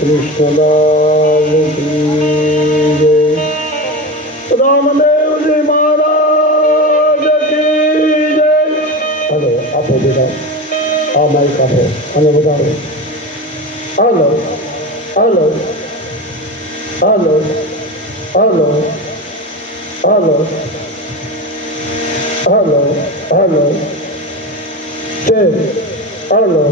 કૃષ્ણલાલ કી જય. રામદેવજી મહારાજ કી જય. હાલો આપો બેટા, આ માઇક આપો અને વધારો. હાલો હાલો હાલો હાલો હાલો હાલો હાલો જય. હાલો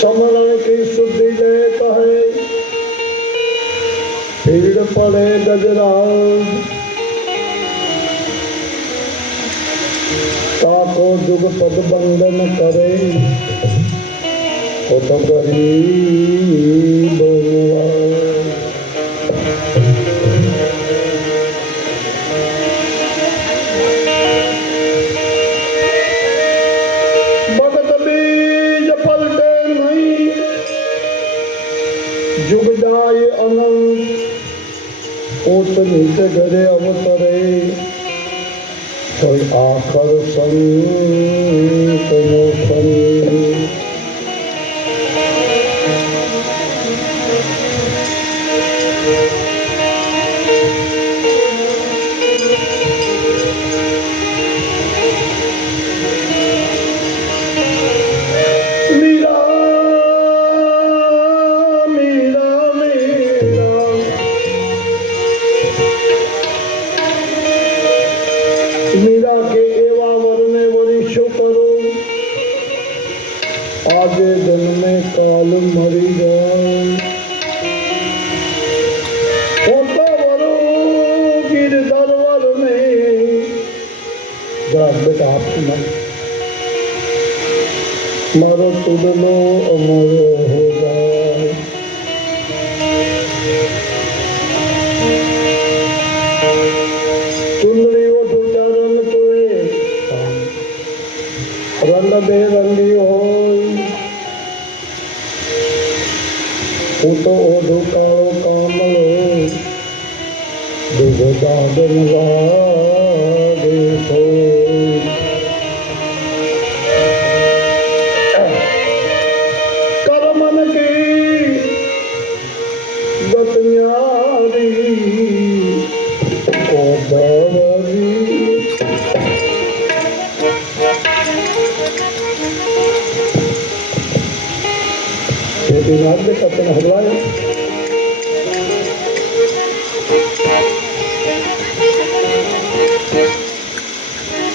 समरण की शुद्धि लेत है, भीड़ पड़े गजराज, ताको जुग पद बंधन करे, तो गरीब जुग जाए अनंत, ऊंच नीचे घरे अवतरे, कोई आखर संत नो संग। मीरा के एवा वरने वरिशो करो, आजे दिन में काल मरी जाए, होता वरो गिर दरवर में। जरा बेटा आप सुना, मारो तुडलो अमर हो जाए। चुंदड़ी ओठू चरण चुए, रंग बेरंगी होय, ऊँटो ओढ़ो कालो कामलो, दुग दादन लागे सोय। करमन की गत न्यारी, ओ बावरी ये दिमाग में कब तक हलवाए।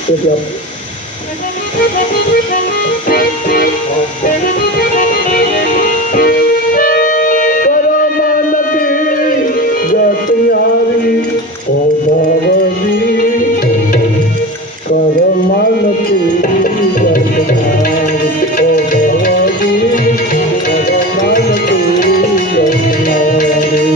तो क्या करमन की गत न्यारी, ओ बावरी करमन की गत न्यारी, ओ बावरी करमन की गत न्यारी।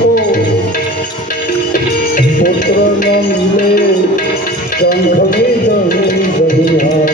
को पुत्र न मिले शंख में धनी धनिहार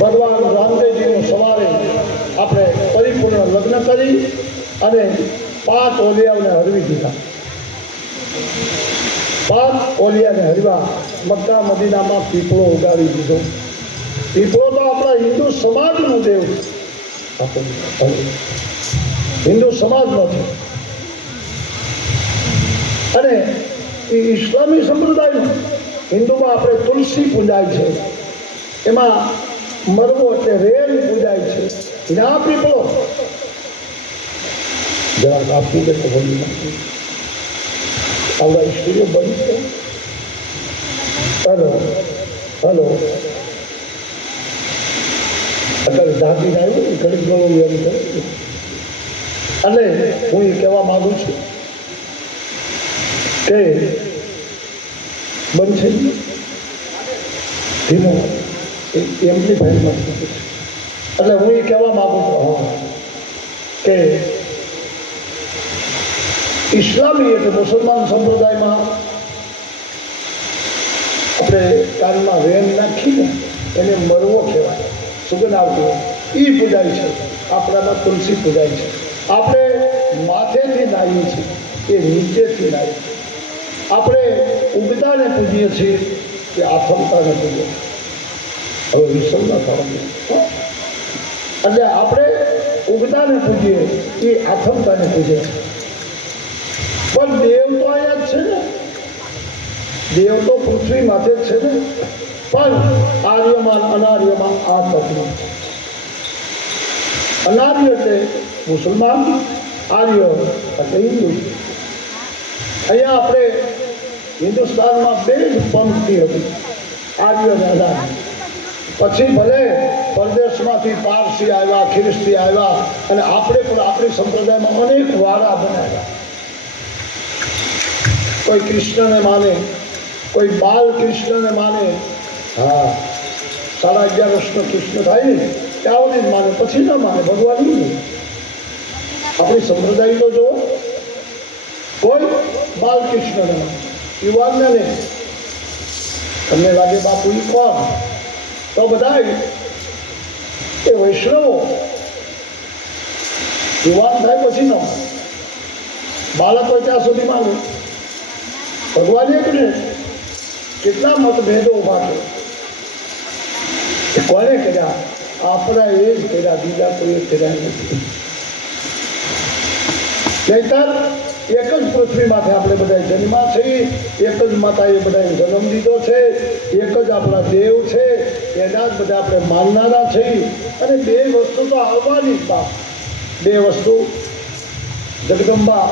ભગવાન રામદેવજીનું સવારે આપણે પરિપૂર્ણ લગ્ન કરી અને 5 ઓલિયાઓને હરવી દીધા. 5 ઓલિયાને હરવા મક્કા મદીનામાં પીપળો ઉગાડી દીધો. પીપળો તો આપણા હિન્દુ સમાજનું દેવ છે, હિન્દુ સમાજનો છે. અને એ ઇસ્લામી સંપ્રદાયમાં હિન્દુમાં આપણે તુલસી પૂજાય છે, એમાં મરવો એટલે રેલ પૂજાય છે. ના પીપળો જરાક આપવું કે તો બોલી નાખવું આવડા સ્ટુડિયો બંધ છે. હલો હલો અત્યારે દાદી આવ્યું ને ઘડીક ગણું એમ કરે. અને હું એ કહેવા માંગુ છું કે બંધ છે ધીમો એમ્પ્લીફાયરમાં એટલે હું એ કહેવા માંગુ છું કે ઇસ્લામી એટલે મુસલમાન સંપ્રદાયમાં આપણે કાનમાં વેન નાખીને એને મરવો કહેવાય, સુગંધ આવતી હોય એ પૂજાય છે. આપણામાં તુલસી પૂજાય છે. આપણે માથેથી નાહીએ છીએ, એ નીચેથી નાહીએ. આપણે ઉગતાને પૂજીએ છીએ, કે આથમતાને પૂજીએ. હવે વિષમ ન થવાનું. એટલે આપણે ઉગતાને પૂજીએ, એ આથમતાને પૂજે છે. પણ દેવ તો અહીંયા જ છે ને, દેવ તો પૃથ્વી માથે જ છે ને. પણ આર્યમાન અનાર્યમાં આ તત્વ. અનાર્ય એટલે મુસલમાન, આર્ય એટલે હિન્દુ. અહીંયા આપણે હિન્દુસ્તાનમાં બે જ પંક્તિ હતી, આર્ય અને અનાર્ય. પછી ભલે પરદેશમાંથી પારસી આવ્યા, ખ્રિસ્તી આવ્યા, અને આપણે પણ આપણી સંપ્રદાયમાં અનેક વાળા બનાવ્યા. કોઈ કૃષ્ણને માને, કોઈ બાલ કૃષ્ણને માને. હા, 11.5 વર્ષનો કૃષ્ણ થાય ને ત્યાં સુધી જ માને, પછી ના માને, ભગવાન નહીં. આપણી સંપ્રદાય તો જો કોઈ બાલકૃષ્ણને માને, યુવાનને નહીં. તમને લાગે બાપુ એ કોણ? તો બધા એ વૈષ્ણવો. યુવાન થાય પછી ન બાળક હોય ત્યાં સુધી માને. ભગવાન એક ને કેટલા મતભેદો ઉભા છે. કોને કર્યા? આપણા એ જ કર્યા, બીજા કોઈ કર્યા નથી. નહીતર એક જ પૃથ્વી માથે આપણે બધા જન્મા છીએ, એક જ માતાએ બધા જન્મ લીધો છે, એક જ આપણા દેવ છે, એના જ બધા આપણે માનનારા છીએ. અને બે વસ્તુ તો આવવાની જ બાપ. બે વસ્તુ જગદંબા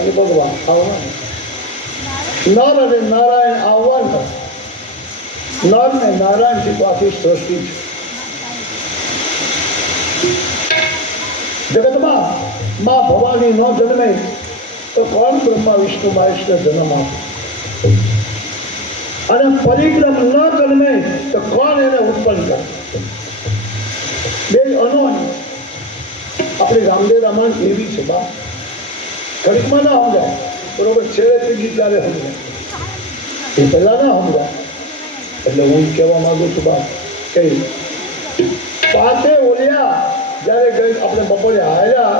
અને ભગવાન આવવાની. નર અને નારાયણ આવવાના. નર ને નારાયણથી તો આખી સૃષ્ટિ છે. જગતમાં માં ભવાની ન જન્મે તો કોણ બ્રહ્મા વિષ્ણુ મહેશને જન્મ આપે? અને પરિક્રમ ન જન્મે તો કોણ એને ઉત્પન્ન કરે? બે અનોની. આપણી રામદેવ રામાયણ એવી છે બા, ઘડીકમાં ના સમજાય, બરોબર? છેલ્લે ત્રીજી ત્યારે સમજાય, એ પહેલા ના સમજાય. એટલે હું કહેવા માંગુ છું બા, કઈ પાતે ઓલિયા જ્યારે ગઈ આપણે બપોરે આવ્યા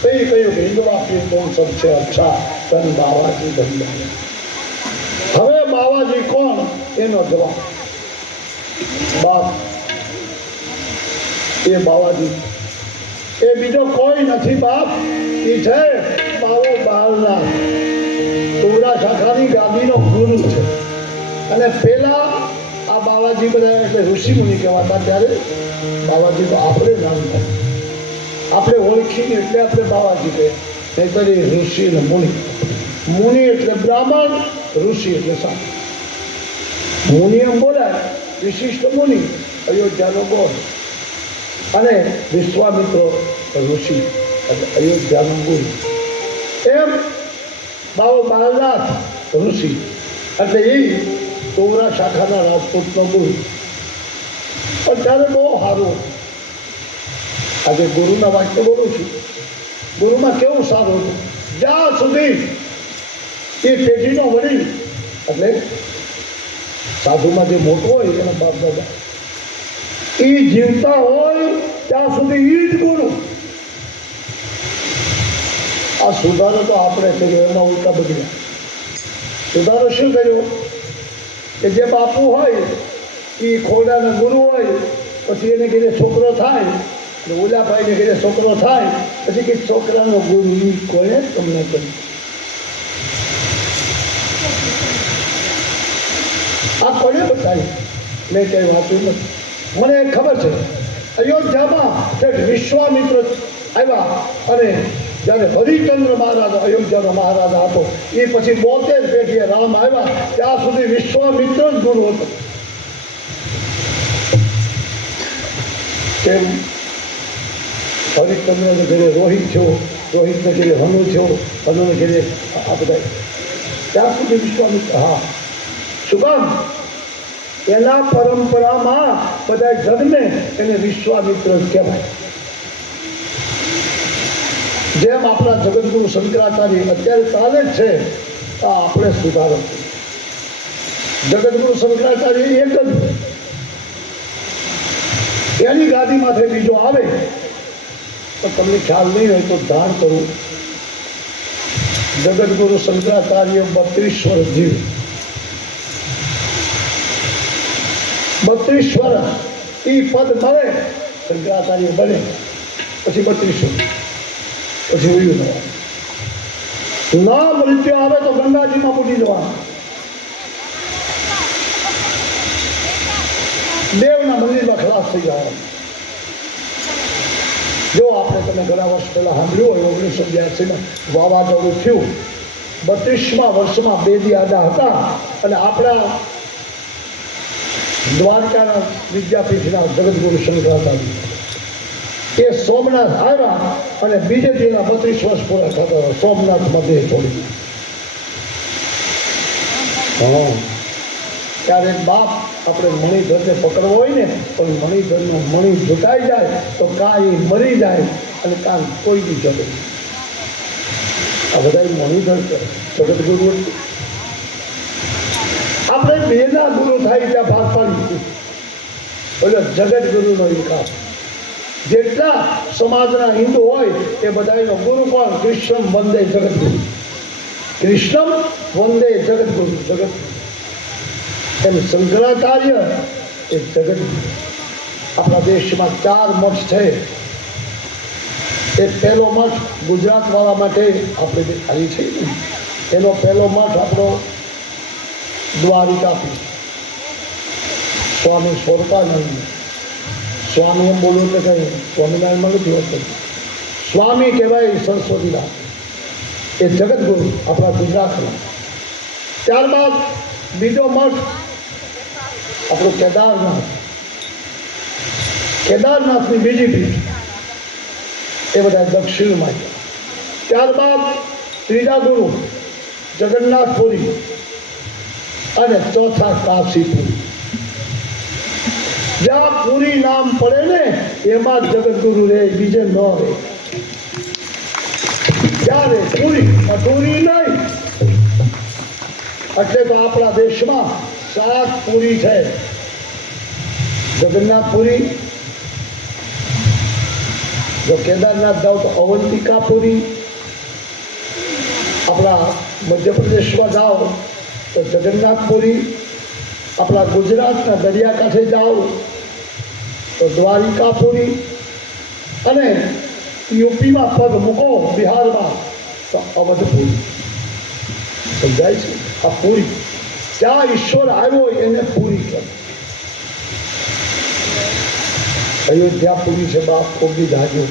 તો એ કહ્યું કે હિન્દુરાપી કોણ સબ છે અચ્છા તન બાવાજી ધંધા. હવે બાવાજી કોણ? એનો જવાબ બાપ, એ બાવાજી એ બીજો કોઈ નથી બાપ. એ છે બાવો બાળના તુરા શાખાની ગાદીનો ગુરુ છે. અને પેલા આ બાવાજી બધા એટલે ઋષિ મુનિ કહેવાતા. ત્યારે બાવાજી તો આપણે નામ થાય, આપણે ઓળખીને એટલે આપણે બાવાજી કહે. નહીતર એ ઋષિ ને મુનિ. મુનિ એટલે બ્રાહ્મણ, ઋષિ એટલે સાધુ. મુનિ એમ બોલાય, વિશિષ્ટ મુનિ અયોધ્યાનો બોલ. અને વિશ્વામિત્ર ઋષિ એટલે અયોધ્યાનો ગુરુ. એમ બાવો બાલનાથ ઋષિ એટલે એ તોરા શાખાના રાજપૂતનો ગુરુ. પણ ત્યારે બહુ સારું. આજે ગુરુના વાક્ય બોલું છું. ગુરુમાં કેવું સારું હતું? જ્યાં સુધી એ પેઢીનો વડીલ એટલે સાધુમાં જે મોટો હોય એના બાપ દાદા એ જીવતા હોય ત્યાં સુધી એ જ ગુરુ. આ સુધારો તો આપણે કર્યો, એમાં ઉલટા બગડ્યા. સુધારો શું કર્યો? કે જે બાપુ હોય એ ખોડાના ગુરુ હોય, પછી એને કહીને છોકરો થાય, ઓલા ભાઈને કહીને છોકરો થાય, પછી કે છોકરાનો ગુરુ એ કોને તમને કર્યું? આ કોને બતાવ્યું? મેં કંઈ વાંચ્યું નથી. મને ખબર છે અયોધ્યામાં વિશ્વામિત્ર આવ્યા અને જ્યારે હરિચંદ્ર મહારાજ અયોધ્યાનો મહારાજા હતો એ પછી 72 પેઢીએ રામ આવ્યા ત્યાં સુધી વિશ્વામિત્ર જ ગુરુ હતો. તેમ હરિચંદ્રને ઘરે રોહિત થયો, રોહિતને ઘરે હનુ થયો, હનુને ઘરે આ બધા ત્યાં સુધી વિશ્વામિત્ર. હા, શું કામ? એના પરંપરામાં બધા જન્મે એને વિશ્વામિત્ર જ કહેવાય. જેમ આપણા જગતગુરુ શંકરાચાર્ય અત્યારે ચાલે જ છે, આ આપણે સુધારો. જગતગુરુ શંકરાચાર્ય એક જ, એની ગાદીમાંથી બીજો આવે તો તમને ખ્યાલ નહીં હોય તો જાણ કરું. જગતગુરુ શંકરાચાર્ય 32 વર્ષ જીવે. 32 વર્ષ એ પદ મળે, શંકરાચાર્ય બને પછી 32 વર્ષ પછી ઉયું ના મૃત્યુ આવે તો ગંગાજીમાં બુડી જવાનું. દેવના મંદિરમાં ખલાસ થઈ જવાનું. જો આપણે તમે ઘણા વર્ષ પહેલા સાંભળ્યું હોય 1982 વાવાઝોડું થયું, 32મા વર્ષમાં બેદી આડા હતા અને આપણા દ્વારકાના વિદ્યાપીઠના જગતગુરુ શંકરાચાર્ય એ સોમનાથ આવ્યા અને બીજે દિનના 32 વર્ષ પૂરા થતા સોમનાથમાં દેહ છોડી. ક્યારેક બાપ આપણે મણિધરને પકડવો હોય ને, પણ મણિધરનો મણિ ઝૂટાઈ જાય તો કાં એ મરી જાય અને કાં કોઈ બી જતો. આ બધા મણિધર જગતગુરુ. આપણે બેના ગુરુ થાય ત્યાં ભાગ પાડી એટલે જગતગુરુનો વિકાસ. જેટલા સમાજના હિન્દુ હોય એ બધાનો ગુરુ પણ કૃષ્ણ વંદે જગતગુરુ. કૃષ્ણ વંદે જગતગુરુ. જગત એમ શંકરાચાર્ય એ જગતગુરુ. આપણા દેશમાં 4 મઠ છે. એ પહેલો મઠ ગુજરાતવાળા માટે આપણે આવી છે. એનો પહેલો મઠ આપણો દ્વારિકાપીઠ સ્વામી સ્વરૂપાનંદ. સ્વામી એમ બોલું એટલે કઈ સ્વામિનારાયણમાં નથી હોતું. સ્વામી કહેવાય સરસ્વતીના. એ જગતગુરુ આપણા ગુજરાતમાં. ત્યારબાદ બીજો મઠ આપણું કેદારનાથ. કેદારનાથની બીજી પીઠ એ બધા દક્ષિણમાં. ત્યારબાદ ત્રીજા ગુરુ જગન્નાથપુરી અને ચોથા કાશીપુરી. જ્યાં પુરી નામ પડે ને એમાં જગતગુરુ રહે, બીજે ન રહે. ત્યારે પુરી અધૂરી નહીં. એટલે તો આપણા દેશમાં 7 પુરી છે. જગન્નાથપુરી, જો કેદારનાથ જાઓ તો અવંતિકાપુરી. આપણા મધ્યપ્રદેશમાં જાઓ તો જગન્નાથપુરી. આપણા ગુજરાતના દરિયાકાંઠે જાઓ તો દ્વારિકાપુરી. અને યુપીમાં પગ મૂકો બિહારમાં તો અવધપુરી. સમજાય છે? આ પૂરી જ્યાં ઈશ્વર આવ્યો એને પૂરી કરે. અયોધ્યાપુરી છે બાપ, કોબી જાજો.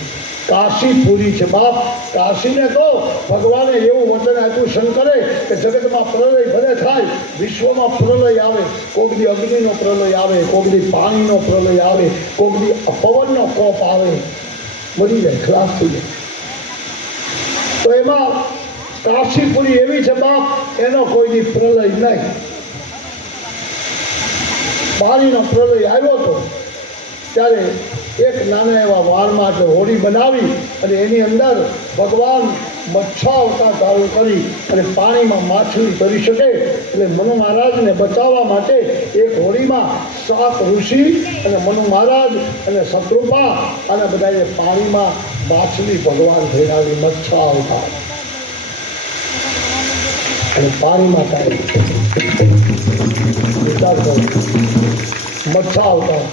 કાશીપુરી છે બાપ. કાશીને તો ભગવાને એવું વચન આપ્યું શંકરે કે જગતમાં પ્રલય ભલે થાય, વિશ્વમાં પ્રલય આવે, કોકદી અગ્નિનો પ્રલય આવે, કોકદી પાણીનો પ્રલય આવે, કોકદી પવનનો કોપ આવે, મરી જાય, ખલાસ થઈ જાય. તો એમાં કાશીપુરી એવી છે બાપ, એનો કોઈ પ્રલય નહીં. પાણીનો પ્રલય આવ્યો હતો ત્યારે એક નાના એવા વાળમાં એટલે હોડી બનાવી અને એની અંદર ભગવાન મચ્છાવતાર ધારણ કરી અને પાણીમાં માછલી કરી શકે એટલે મનુ મહારાજને બચાવવા માટે એક હોડીમાં 7 ઋષિ અને મનુ મહારાજ અને શત્રુપા અને બધાએ પાણીમાં માછલી ભગવાન ભેરાવી મચ્છાવતાર અને પાણીમાં કાઢી. વિચાર કરો, મચ્છાવતાર.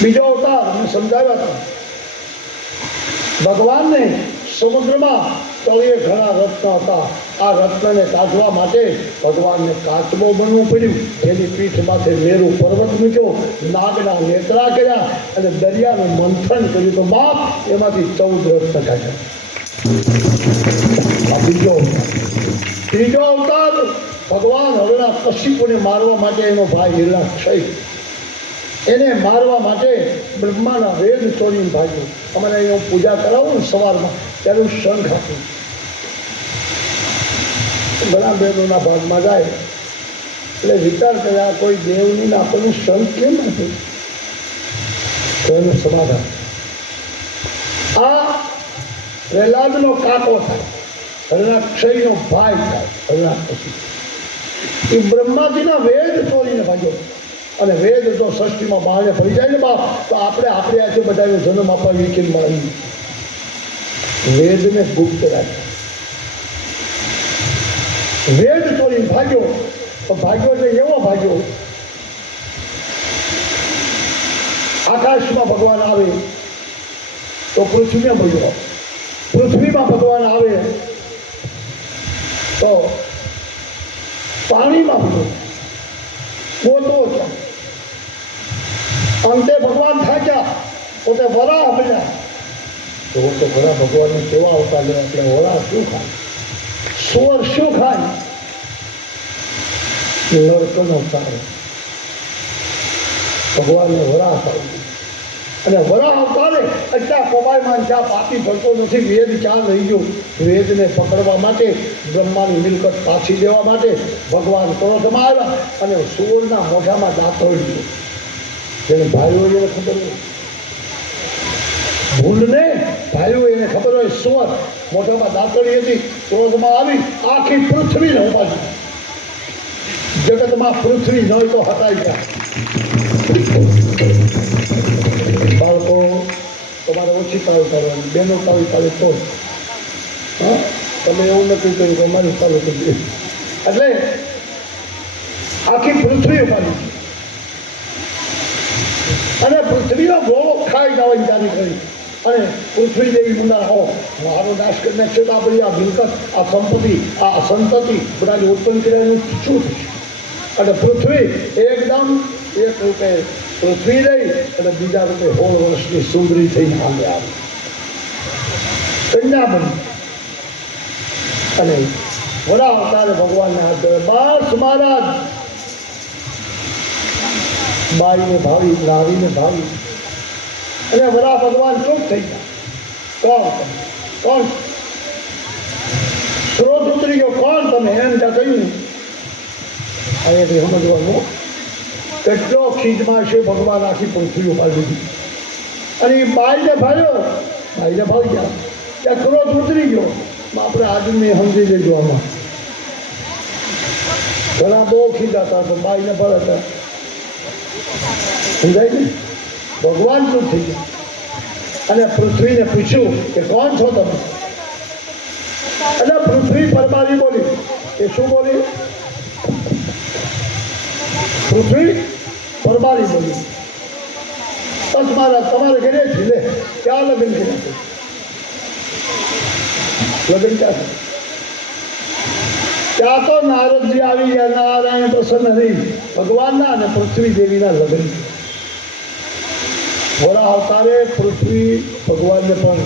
બીજો અવતાર મેં સમજાવ્યા હતા. ભગવાનને સમુદ્રમાં તળિયે ઘણા રત્ન હતા. આ રત્નને કાઢવા માટે ભગવાનને કાચબો બનવું પડ્યું. એની પીઠ માથે મેરુ પર્વત મૂક્યો, નાગના નેત્રા કર્યા અને દરિયાનું મંથન કર્યું તો બાપ એમાંથી 14 રત્ન કાઢ્યા. આ બીજો અવતાર. ત્રીજો અવતાર ભગવાન હરણા કશ્યપને મારવા માટે એનો ભાઈ હિરણાક્ષય એને મારવા માટે બ્રહ્માના વેદ ચોરીને ભાગ્યો. અમારે અહીંયા પૂજા કરાવું ને સવારમાં ત્યારે હું શંખ આપું. ઘણા બહેનોના ભાગમાં જાય એટલે વિચાર કર્યા કોઈ દેવની આપણને શંખ કેમ આપે તો એનું સમાધાન. આ પ્રહલાદનો કાકો થાય, હરણાક્ષયનો ભાઈ થાય. હરણાક્ષ પછી એ બ્રહ્માજીના વેદ ચોરીને ભાગ્યો. અને વેદ જો સૃષ્ટિમાં બહારને ફરી જાય ને બાપ, તો આપણે આજે બધાને જન્મ આપવા કેમ માની? વેદને ગુપ્ત રાખ્યા. વેદ ચોરીને ભાગ્યો. તો ભાગ્યો એટલે એવો ભાગ્યો, આકાશમાં ભગવાન આવે તો પૃથ્વીમાં ભર્યો, પૃથ્વીમાં ભગવાન આવે તો પાણીમાં ભર્યો. ગોતો છે. અંતે ભગવાન થાક્યા, પોતે વરાહ બન્યા. તો વરા ભગવાનની સેવા આવતા લે, એટલે વરાહ શું ખાય? સુવર શું ખાય? નરકનો સારો. ભગવાનને વરાહ ખાવું. અને વરાહ અવતારે એટલા કબાયમાં જ્યાં પાપી ભરતો નથી, વેદ ક્યાં લઈ ગયો? વેદને પકડવા માટે, બ્રહ્માની મિલકત પાછી દેવા માટે ભગવાન ક્રોધમાં આવ્યા અને સુવરના મોઢામાં દાંતોડી દીધો. જેને ભાઈઓ એને ખબર હોય, ભૂલને ભાઈઓ એને ખબર હોય, સુવર મોઢામાં દાંતોડી હતી, ક્રોધમાં આવી આખી પૃથ્વીને ઉપાડી. જગતમાં પૃથ્વી ન હોય તો હટાઈ જાય. બાળકો તમારે ઓછી ચાલુ કરવાની, બેનો ચાલુ ચાલે તો. હા, તમે એવું નથી કર્યું કે અમારી ચાલુ કરી દે. એટલે આખી પૃથ્વી ઉપાડી અને પૃથ્વીનો ગોળો ખાઈ જવાની જારી કરી. અને પૃથ્વી દેવી મુંડા, હો મારો નાશ કરી નાખશે તો આપણી આ મિલકત, આ સંપત્તિ, આ સંતતિ બધાને ઉત્પન્ન કર્યાનું શું થશે? અને પૃથ્વી એકદમ એક રૂપે પૃથ્વી રહી અને બીજા રૂપે 16 વર્ષની સુંદરી થઈને સામે આવી, કન્યા બની. અને વરા અવતારે ભગવાનને હાથ ધરે, બસ મહારાજ. બાઈને ભાવી, નારીને ભાવી. અને વરા ભગવાન ચૂપ થઈ ગયા. કોણ ક્રોધ ઉતરી ગયો? કોણ તમે? એમ ત્યાં કહ્યું. અહીંયાથી સમજવાનું, કેટલો ખીજમાં છે ભગવાન આખી પૃથ્વી ઉપાડી દીધી. અને એ બાઈને ભાવ્યો, બાઈને ભાવી ગયા. ત્યાં ક્રોધ ઉતરી ગયો. આપણે આદમી સમજી લેજો. આમાં ઘણા બહુ ખીજાતા તો બાઈને ભાવે હતા, સમજાય ને? ભગવાન શું થઈ ગયા અને પૃથ્વીને પૂછ્યું કે કોણ છો તમે? અને પૃથ્વી પરમારી બોલી. એ શું બોલી? પૃથ્વી પરમારી બોલી, બસ મારા તમારે ઘરે જ લે. ક્યાં લગ્ન કર્યા છે? લગ્ન ક્યાં છે? ત્યાં તો નારદજી આવી ગયા. નારાયણ પ્રસન્ન નહીં, ભગવાનના અને પૃથ્વી દેવીના લગ્ન. વરા અવતારે પૃથ્વી ભગવાનને પણ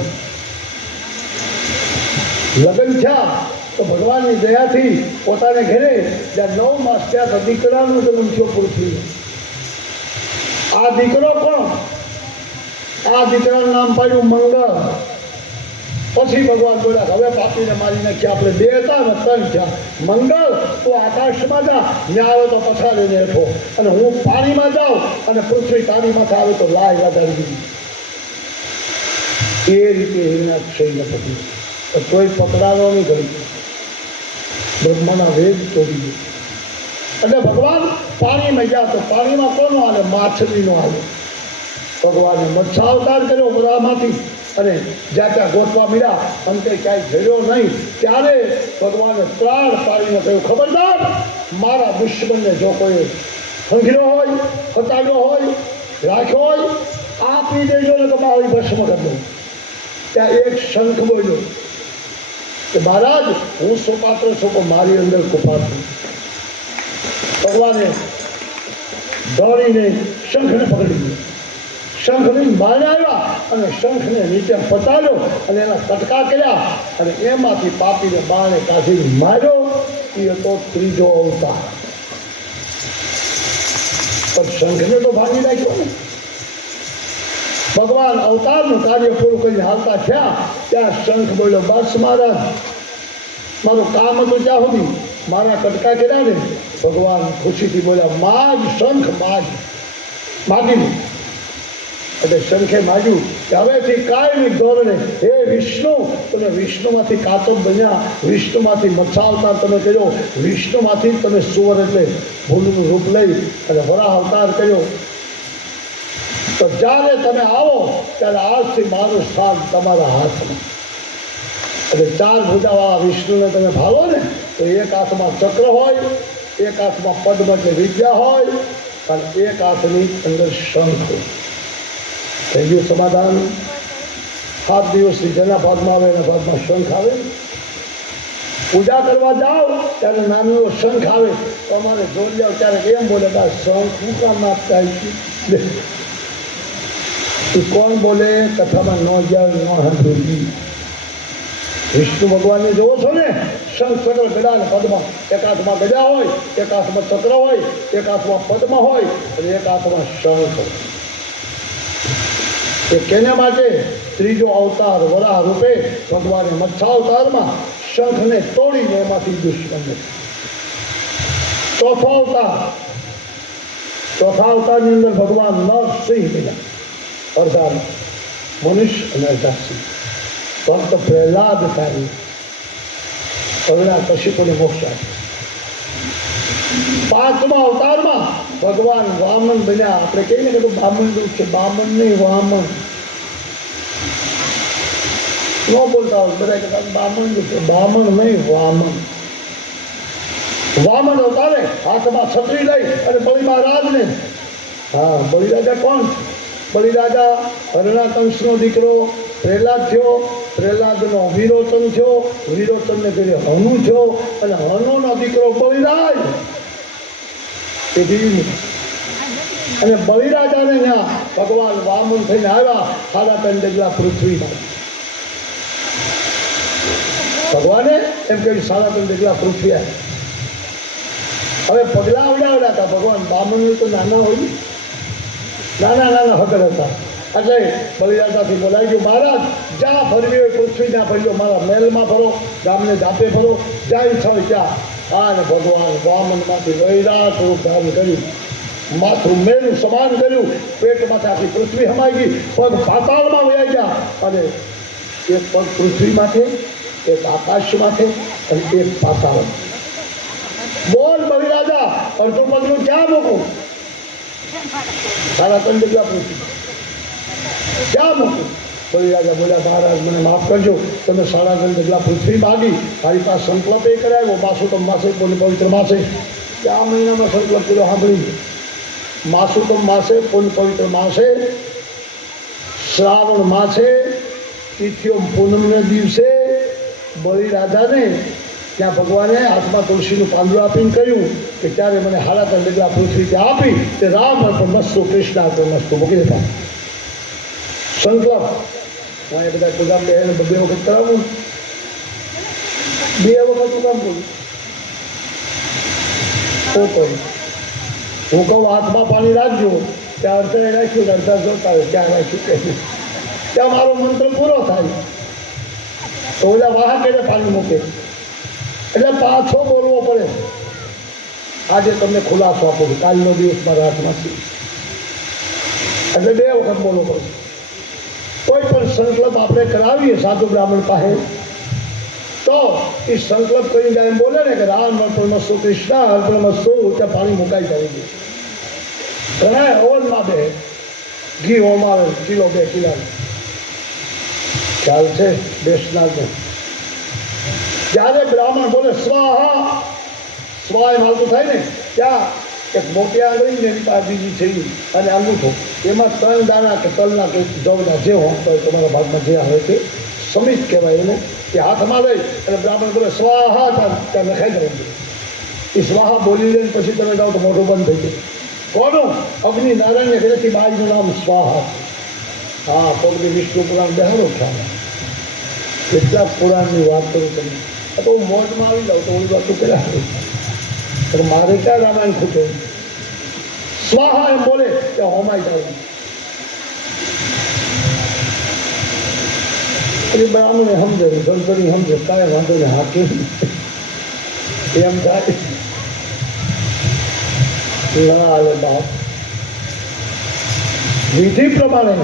લગ્ન થયા. તો ભગવાનની દયાથી પોતાને ઘરે જ્યાં 9 માસ ત્યાં તો દીકરાનો જન્મ થયો પૃથ્વી. આ દીકરો કોણ? આ દીકરાનું નામ પાડ્યું મંગળ. પછી ભગવાન બોલ્યા, હવે પાપીને મારી નાખ્યા. આપણે 2 હતા ને 3 થયા. મંગળ તું આકાશમાં જા, ત્યાં આવે તો પછાડીને હેઠો, અને હું પાણીમાં જાઉં અને પૃથ્વી તારી માથે આવે તો લાય વધારી દીધી. એ રીતે એના ક્ષયને પકડ્યું. કોઈ પકડાવો નહીં કરી. બ્રહ્માના વેદ તોડી ગયો. એટલે ભગવાન પાણીમાં ગયા તો પાણીમાં કોનો હાલે? માછલીનો હાલે. ભગવાને મત્સ્યાવતાર કર્યો બધામાંથી અને જ્યાં ત્યાં ગોતવા મળ્યા. અંતે ક્યાંય જડ્યો નહીં. ત્યારે ભગવાને ત્રાણ પાડીને કહ્યું, ખબરદાર, મારા દુશ્મનને જો કોઈ ખંખર્યો હોય, હટાડ્યો હોય, રાખ્યો હોય, આપી દેજો ને તો મારી ભસ્મ કરી દઉં. ત્યાં એક શંખ બોલ્યો કે મહારાજ, હું સુપાત્ર છું પણ મારી અંદર કુપાત્ર. ભગવાને દોડીને શંખને પકડી લીધો. શંખને માને આવ્યા અને શંખને નીચે પતાડ્યો અને એના કટકા કર્યા અને એમાંથી પાપીને બાણે કાઢીને માર્યો. એ હતો 3જો અવતાર. પણ શંખને તો ભાંગી નાખ્યો ને. ભગવાન અવતારનું કાર્ય પૂરું કરીને હાલતા થયા ત્યાં શંખ બોલ્યો, બસ મહારાજ, મારું કામ હતું ત્યાં સુધી. મારા કટકા કર્યા ને. ભગવાન ખુશીથી બોલ્યા, માગ શંખ માગ. માગી એટલે શંખે માગ્યું કે હવેથી કાયમી ધોરણે હે વિષ્ણુ, તમે વિષ્ણુમાંથી કાચો બન્યા, વિષ્ણુમાંથી મચ્છા તમે કર્યો, વિષ્ણુમાંથી તમે સુવર એટલે ભૂલનું રૂપ લઈ અને વરાહ અવતાર કર્યો. તો જ્યારે તમે આવો ત્યારે આજથી મારું સ્થાન તમારા હાથમાં. એટલે 4 ભુજાવાળા વિષ્ણુને તમે ભાવો ને તો એક હાથમાં ચક્ર હોય, એક હાથમાં પદ્મ એટલે વિદ્યા હોય અને એક હાથની અંદર શંખ હોય. થઈ ગયું સમાધાન. 7 દિવસથી જેના ભાગમાં આવે એના ભાગમાં શંખ આવે. પૂજા કરવા જાઓ ત્યારે નાનો શંખ આવે તો અમારે જોઈ જાઓ ત્યારે એમ બોલે કે શંખ શું કામ આપતા કોણ બોલે? કથામાં ન જાવ ન સાંભળી. વિષ્ણુ ભગવાનને જોવો છો ને, શંખ ચક્ર ગદા ને પદ્મ. એક હાથમાં ગદા હોય, એક હાથમાં ચક્ર હોય, એક હાથમાં પદ્મ હોય અને એક હાથમાં શંખ હોય. એ કેના માટે? ત્રીજો અવતાર વરાહ રૂપે ભગવાને મચ્છા અવતારમાં શંખને તોડીને એમાંથી દુશ્મનને. ચોથો અવતારની અંદર ભગવાન નરસિંહ બન્યા. અર્ધા મનુષ્ય અને અર્ધા સિંહ. ભક્ત પ્રહલાદ થાય કશિપુને મોક્ષ આપે. 5મા અવતારમાં ભગવાન વામન બન્યા. આપણે કહીએ ને કે બામણ રૂપ છે, બામણ નહીં વામન. ન બોલતા હોય બધા કહેતા બામણ રૂપ છે, બામણ નહીં વામન. વામન અવતારે હાથમાં છત્રી લઈ અને બલિ મહારાજને, હા બલિરાજા કોણ? બલિરાજા હરણાકંશનો દીકરો પ્રહલાદ થયો. પ્રહલાદનો વિરોચન થયો, વિરોચનને ઘરે હનુ થયો અને હનુનો દીકરો બલિરાજ. અને બલિરાજાને ત્યાં ભગવાન વામન થઈને આવ્યા 3.5 ડગલા પૃથ્વીમાં. ભગવાને એમ કહ્યું 3.5 ડગલા પૃથ્વી આવી. હવે પગલા આવડ્યા હતા. ભગવાન વામન તો નાના હોય, નાના હકર હતા. એટલે બલિરાજાથી બોલાવી ગયું, મહારાજ જ્યાં ફરવી હોય પૃથ્વી ત્યાં ફરી, મારા મહેલમાં ફરો, ગામને જાપે ફરો, જ્યાં ઈચ્છા હોય ત્યાં. અને ભગવાન વામનમાંથી વૈરાટ રૂપ ધારણ કર્યું, માથું મેલું સમાન કર્યું, પેટમાંથી આખી પૃથ્વી હમાઈ ગઈ, પગ પાતાળમાં વયા ગયા અને એક પગ પૃથ્વીમાંથી, એક આકાશમાંથી અને એક પાતાળ. બોલ બલિરાજા, અડધું પગનું ક્યાં મૂકું? 3.5 ડગલા પૃથ્વી ક્યાં મૂકું? બલિરાજા બોલ્યા, મહારાજ મને માફ કરજો, તમે 3.5 ડગલા પૃથ્વી માગી, મારી પાસે સંકલ્પ એ કરાવ્યો. માસુતમ માસે પવિત્ર માસે, આ મહિનામાં સંકલ્પ કર્યો, સાંભળી. માસુતમ માસે પવિત્ર માસે, શ્રાવણ માસે, તિથિઓ પૂનમને દિવસે બલિરાજાને ત્યાં ભગવાને હાથમાં તુલસીનું પાંદડું આપીને કહ્યું કે ત્યારે મને 3.5 ડગલા પૃથ્વી ત્યાં આપી. તે રામ અર્પણ મસ્તુ, કૃષ્ણ અર્પણ મસ્તુ મૂકી દેતા. સંકલ્પ એ બધા પ્રોગ્રામ બે વખત કરાવવું, 2 વખત પ્રોગ્રામ કરું તો કોઈ હું કહું હાથમાં પાણી રાખજો, ત્યાં અડધા રાખ્યું, અડધા જોતા હોય ત્યાં રાખ્યું કે ત્યાં મારો મંત્ર પૂરો થાય. તો ઓલા વાહ કે પાણી મૂકે એટલે પાછો બોલવો પડે. આજે તમને ખુલાસો આપો છું, કાલનો દિવસ મારા હાથમાં છે એટલે 2 વખત બોલવો પડે. કોઈ પણ સંકલ્પ આપણે કરાવીએ સાધુ બ્રાહ્મણ પાસે તો એ સંકલ્પ કરી જાય એમ બોલે ને કે રામ અર્પણમસ્તુ, કૃષ્ણ અર્પણમસ્તુ, ત્યાં પાણી મુકાઈ જાય છે. ઘણા ઓવનમાં બે ઘી ઓમાવે, કિલો 2 કિલો ખ્યાલ છે બેસનારને. જ્યારે બ્રાહ્મણ બોલે સ્વાહા, સ્વા એમ હાલતું થાય ને, ત્યાં એક મોટી આંગળી ને એની પાસે બીજી છે અને અંગૂઠો, એમાં 3 દાણા કે તલના કે જવના જે હોય તમારા ભાગમાં જે આવે તે સમિત કહેવાય એને, એ હાથમાં લઈ અને બ્રાહ્મણ બોલે સ્વાહા, ત્યાં નખાઈ જાય. એ સ્વાહા બોલી લઈને પછી તમે જાઓ તો મોઢું બંધ થઈ જાય. કોનું? અગ્નિ નારાયણને ઘરેથી બાઈનું નામ સ્વાહા. હા, પગની વિષ્ણુ પુરાણ બેહાડો ખ્યાલ. કેટલાક પુરાણની વાત કરું તમે, તો હું મોજમાં આવી જાઉં તો હું વાતો કર્યા પણ મારે ક્યાં રામાયણ ખૂટે? સ્વાહા એમ બોલે ત્યાં હોમાઈ જાવ. એટલે બ્રાહ્મણે સમજે, ધનધણી સમજે, કાંઈ વાંધો ને હાકે એમ થાય ના હાલે બાપ. વિધિ પ્રમાણે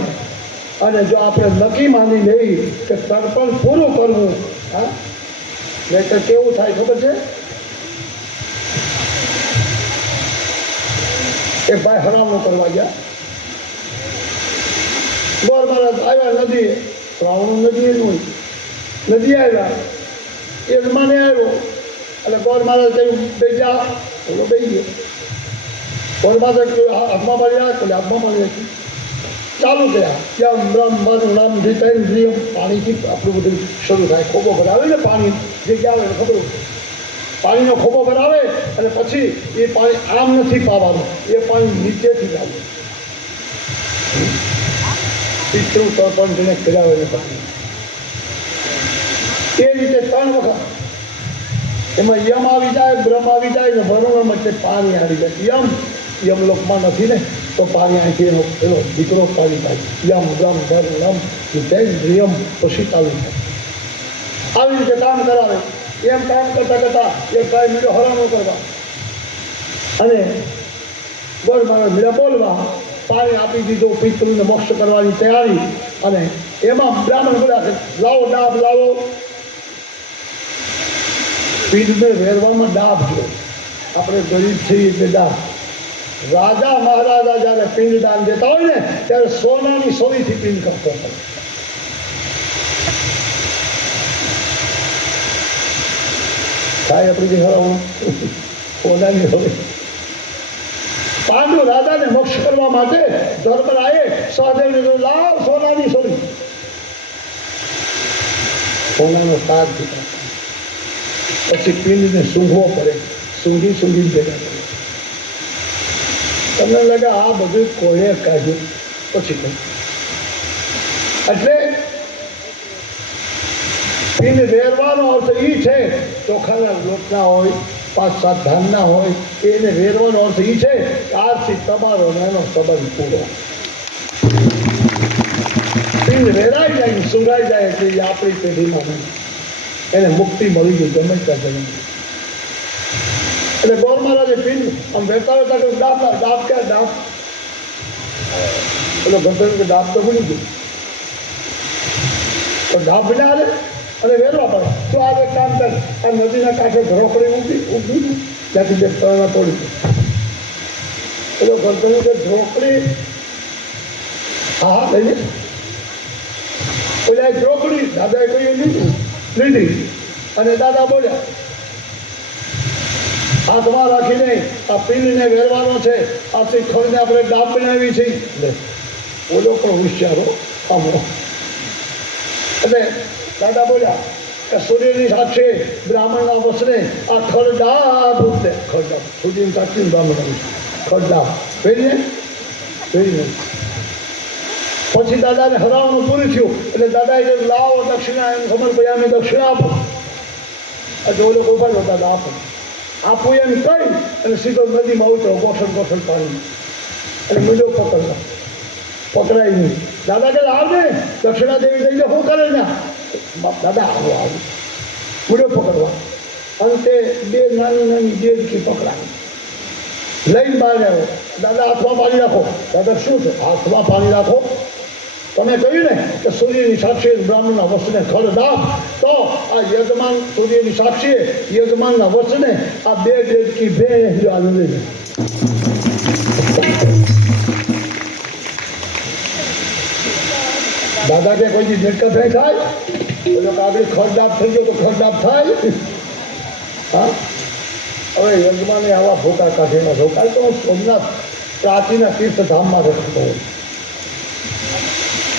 અને જો આપણે નક્કી માની લઈએ કે તર્પણ પૂરું કરવું, હા, નહીં તો કેવું થાય ખબર છે? એક ભાઈ હરામણું કરવા ગયા, ગોર મહારાજ આવ્યા નદીએ, શ્રાવણ નદી જ હોય, નદી આવ્યા, યજમાને આવ્યો અને ગોર મહારાજ કહ્યું બે જા, બોલો બે ગયો. ગોર મહારાજ કહ્યું હાથમાં પાડી રાખ, એટલે હાથમાં પાડી રાખી, ચાલુ કર્યા. યમ બ્રહ્મ મન નામ ધીતેન્દ્રિયમ, પાણીથી આપણું બધું શરૂ થાય. ખોબો ભરાવે ને પાણી જગ્યા આવે ખબર, પાણીનો ખોબો ભરાવે અને પછી એ પાણી આમ નથી પાવાનું, એ પાણી નીચેથી લાવે. પિતૃ તર્પણ જેને કર્યા હોય પાણી એ રીતે 3 વખત એમાં યમ આવી જાય, બ્રહ્મ આવી જાય ને વરુણ વચ્ચે પાણી આવી જાય. યમલોકમાં નથી ને તો પાણી અહીંથી એનો દીકરો પાણી થાય. યમ બ્રહ્મ વરુણમ ધીતેન્દ્રિયમ, પછી ચાલુ થાય. આવી રીતે કામ કરાવે. એમ કામ કરતા કરતા એક ભાઈ મીડો હરામો કરવા અને ગોળ મારા મીડા બોલવા, પાણી આપી દીધું, પિતૃને મોક્ષ કરવાની તૈયારી. અને એમાં બ્રાહ્મણ બોલ્યા લાવો ડાબ લાવો. પીરને વેરવામાં ડાબ જો, આપણે ગરીબ છીએ એટલે ડાબ. રાજા મહારાજા જ્યારે પિંડદાન દેતા હોય ને ત્યારે સોનાની સોરીથી પિંડ કરતો હતો. થાય આપણી હરાવું સોનાની સોરી. પાંડુ રાજાને મોક્ષ કરવા માટે ધર્મરાયે સહદેવને કહ્યું લાવ સોનાની સોરી. સોનાનો તાજ દીધો. પછી પિંડને સૂંઘવો પડે, સૂંઘી ભેગા કરે. તમને લાગે આ બધું કોઈએ કાઢ્યું? પછી કહ્યું એટલે પિંડ વેરવાનો અર્થ એ છે, ચોખાના લોટના હોય, 5-7 ધાનના હોય, એને વેરવાનો અર્થ એ છે કે આજથી તમારો એનો સંબંધ પૂરો. પિંડ વેરાઈ જાય ને સુરાઈ જાય એટલે એ આપણી પેઢીમાં નહીં, એને મુક્તિ મળી ગઈ ગમે ત્યાં જન્મ. એટલે ગોર મહારાજે પિંડ આમ વેરતા ડાબ ક્યાં ડાબ, એટલે ગરદન કે ડાબ તો ભૂલી ગયું, તો ડાબ ભીના હાલે અને વેરવા પડે. તો આ એક કામ કર, આ નદીના કાંઠે ધરોકડી ઉભી ત્યાંથી બે તળના તોડી દે. એટલે ગરદન કે ધરોકડી, હા લઈ લે. ઓલા ધરોકડી દાદાએ કહ્યું લીધી અને દાદા બોલ્યા હાથમાં રાખીને આ પિંડને વેરવાનો છે, આથી ખડને આપણે ડાબ બનાવી છે. ઓલો પણ હોશિયારો સાંભળો. એટલે દાદા બોલ્યા કે સૂર્યની સાક્ષી બ્રાહ્મણના વસને આ ખડડાબ ઉઠે. ખડડાબ સૂર્યની સાક્ષી બ્રાહ્મણ ખડડાબ પહેરીને પછી દાદાને હરાવવાનું પૂરું થયું. એટલે દાદાએ કહ્યું લાવો દક્ષિણા, એમ ખબર પડી અમે દક્ષિણા આપો. એટલે ઓલો ઉભા હતો, દાદા આપું એમ કહી અને સીધો નદીમાં ઉતરો, ગોઠણ પાણી. અને મીડો પકડાય નહીં. દાદા કહે આવને દક્ષિણા દેવી દઈ દે, શું કરે ને દાદા આવું મીડો પકડવા. અંતે 2 નાની દેડકી પકડાય, લઈને બહાર આવ્યો. દાદા હાથમાં પાણી રાખો. દાદા શું છે? હાથમાં પાણી રાખો. તમે કહ્યું ને કે સૂર્યની સાક્ષી બ્રાહ્મણના વસ્ત્રને ખડડાબ, તો આ યજમાન સૂર્યની સાક્ષીએ યજમાનના વસ્ત્રને આ 2 દેડકી લઈ. દાદા કે કોઈ દેડકા નહીં થાય? આગળ ખડડાબ થઈ ગયો તો ખડડાબ થાય. હા, હવે યજમાને આવા ભોટા કાઢીને રોકાય તો સોમનાથ પ્રાચીના તીર્થધામમાં રહેતો હોય,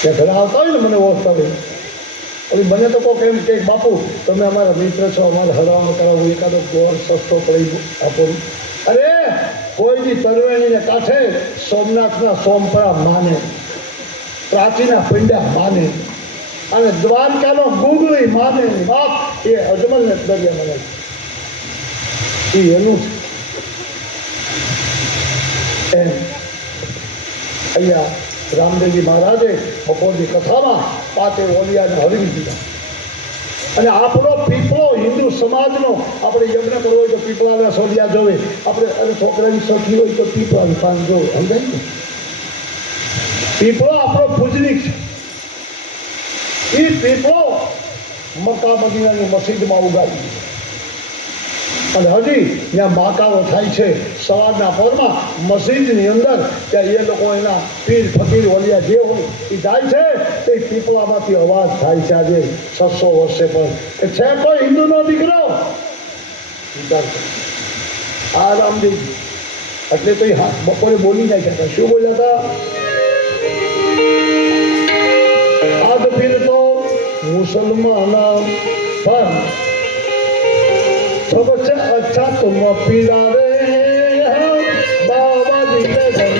ત્યાં ઘણા આવતા હોય ને મને ઓળખતા હોય. હવે મને તો કહો એમ કે બાપુ તમે અમારા મિત્ર છો, અમારે હરાવવાનું કરાવવું, એકાદો ગોળ સસ્તો પડી આપો. અરે કોઈની તરવેણીને કાંઠે સોમનાથના સોમપરા માને, પ્રાચીના પિંડા માને અને દ્વારકાનો ગુગળી માને. બાપ એ અજમલને દરિયા મને એનું છે. અહીંયા રામદેવજી મહારાજે બપોરની કથામાં 5 ઓલિયાને હરવી દીધા. અને આપણો પીપળો હિન્દુ સમાજનો, આપણે યજ્ઞ કરવો હોય તો પીપળાના સોલિયા જોવે, આપણે અને છોકરાની સખી હોય તો પીપળાની પાન જોવે. સમજાય ને? પીપળો આપણો પૂજનીક છે. એ પીપળો મક્કા મદીનાની મસ્જિદમાં ઉગાડી અને હજી ત્યાં બાકાઓ થાય છે સવારના પરમાં મસ્જિદની અંદર. ત્યાં એ લોકો એના પીર ફકીર ઓલિયા જે હોય એ જાય છે તે પીપળામાંથી અવાજ થાય છે. આજે 600 વર્ષે પણ કે છે કોઈ હિન્દુનો દીકરો વિચાર કરો. આ રામદેવજી એટલે તો એ બપોરે બોલી નાખ્યા હતા. શું બોલ્યા હતા? આજ ફિર તો મુસલમાન પણ सबसे अच्छा तुम पीला रे बाबा जी के घर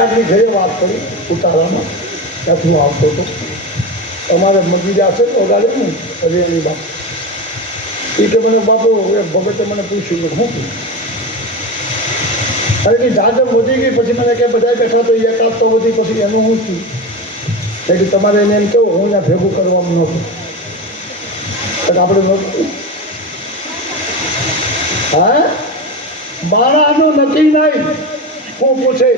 આપણી ઘરે વાત કરી ઉતારામાં ત્યાંથી હું આવતો હતો. અમારે મગીજા છે વગાડે ને હરિયાણી બાપ એ કે મને બાપુ એક ભગતે મને પૂછ્યું કે હું અરે કે જાજમ વધી ગઈ પછી મને કે બધા બેઠા તો એકાદ તો વધી પછી એનું હું થયું એટલે તમારે એને એમ કેવું હું ત્યાં ભેગું કરવાનું નહોતું આપણે નહોતું. હા માણાનું નક્કી નહીં. હું પૂછે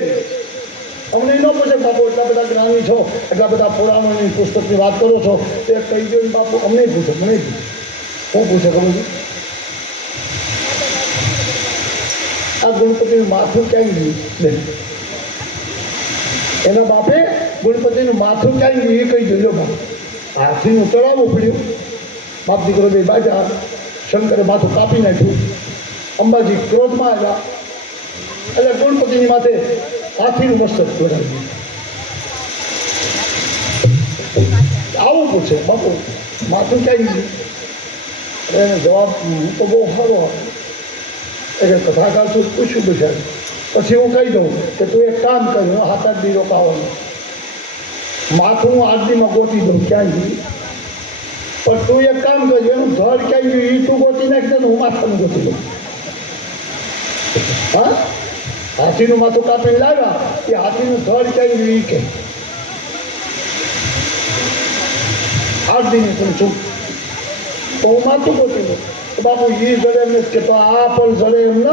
અમને ન પૂછે બાપુ એટલા બધા જ્ઞાની છો એટલા બધા પુરાણોની પુસ્તકની વાત કરો છો તે કહી દો બાપુ અમને પૂછો મને શું પૂછે ખબર છે? આ ગણપતિનું માથું ક્યાંય ગયું? એના બાપે ગણપતિનું માથું ક્યાંય ગયું એ કહી દો. બાપ હાથીનું ચડાવવું પડ્યું. બાપ દીકરો બે બાજા શંકરે માથું કાપી નાખ્યું. અંબાજી ક્રોધમાં આવ્યા એટલે ગણપતિની માથે હાથીનું મસ્તક જોડાવ્યું. આવું પૂછે બાપુ માથું ક્યાં ગયું? એને જવાબ હું તો બહુ સારો આપ્યો. એટલે કથાકાર તું પૂછ્યું બિચાર પછી હું કહી દઉં કે તું એક કામ કર હું 7-8 દી રોકાવાનું માથું હું 8 દીમાં ગોતી દઉં ક્યાં ગયું. પણ તું એક કામ કરજો એનું ઘર ક્યાં ગયું એ તું ગોતી નાખી દે હું માથાનું ગોતી દઉં. હા હાથીનું માથું કાપીને લાવ્યા એ હાથીનું ધડ ક્યાંય ગયું એ કે 8 દીની પણ ચૂપ તો હું માથું ગોતી દઉં. બાપુ એ જડે એમ કે તો આ પણ જડે એમ ન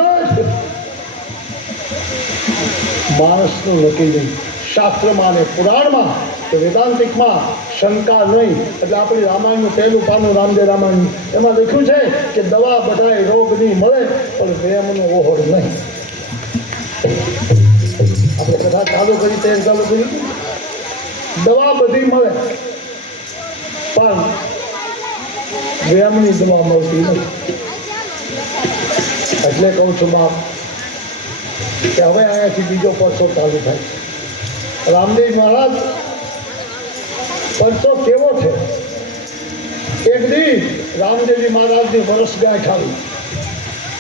માણસનું નક્કી નહીં. શાસ્ત્રમાં અને પુરાણમાં કે વેદાંતિકમાં શંકા નહીં. એટલે આપણી રામાયણનું પહેલું પાનું રામદેવ રામાયણ એમાં લખ્યું છે કે દવા બધાય રોગની મળે પણ પ્રેમનો ઓહોડ નહીં. આપણે કથા ચાલુ કરી તે ચાલુ કરી દવા બધી મળે પણ પ્રેમની દવા મળતી નથી. એટલે કહું છું બાપ કે હવે અહીંયાથી બીજો પરસો ચાલુ થાય. રામદેવ મહારાજ પરસો કેવો છે? એક દી રામદેવજી મહારાજની વર્ષગાંઠ આવી.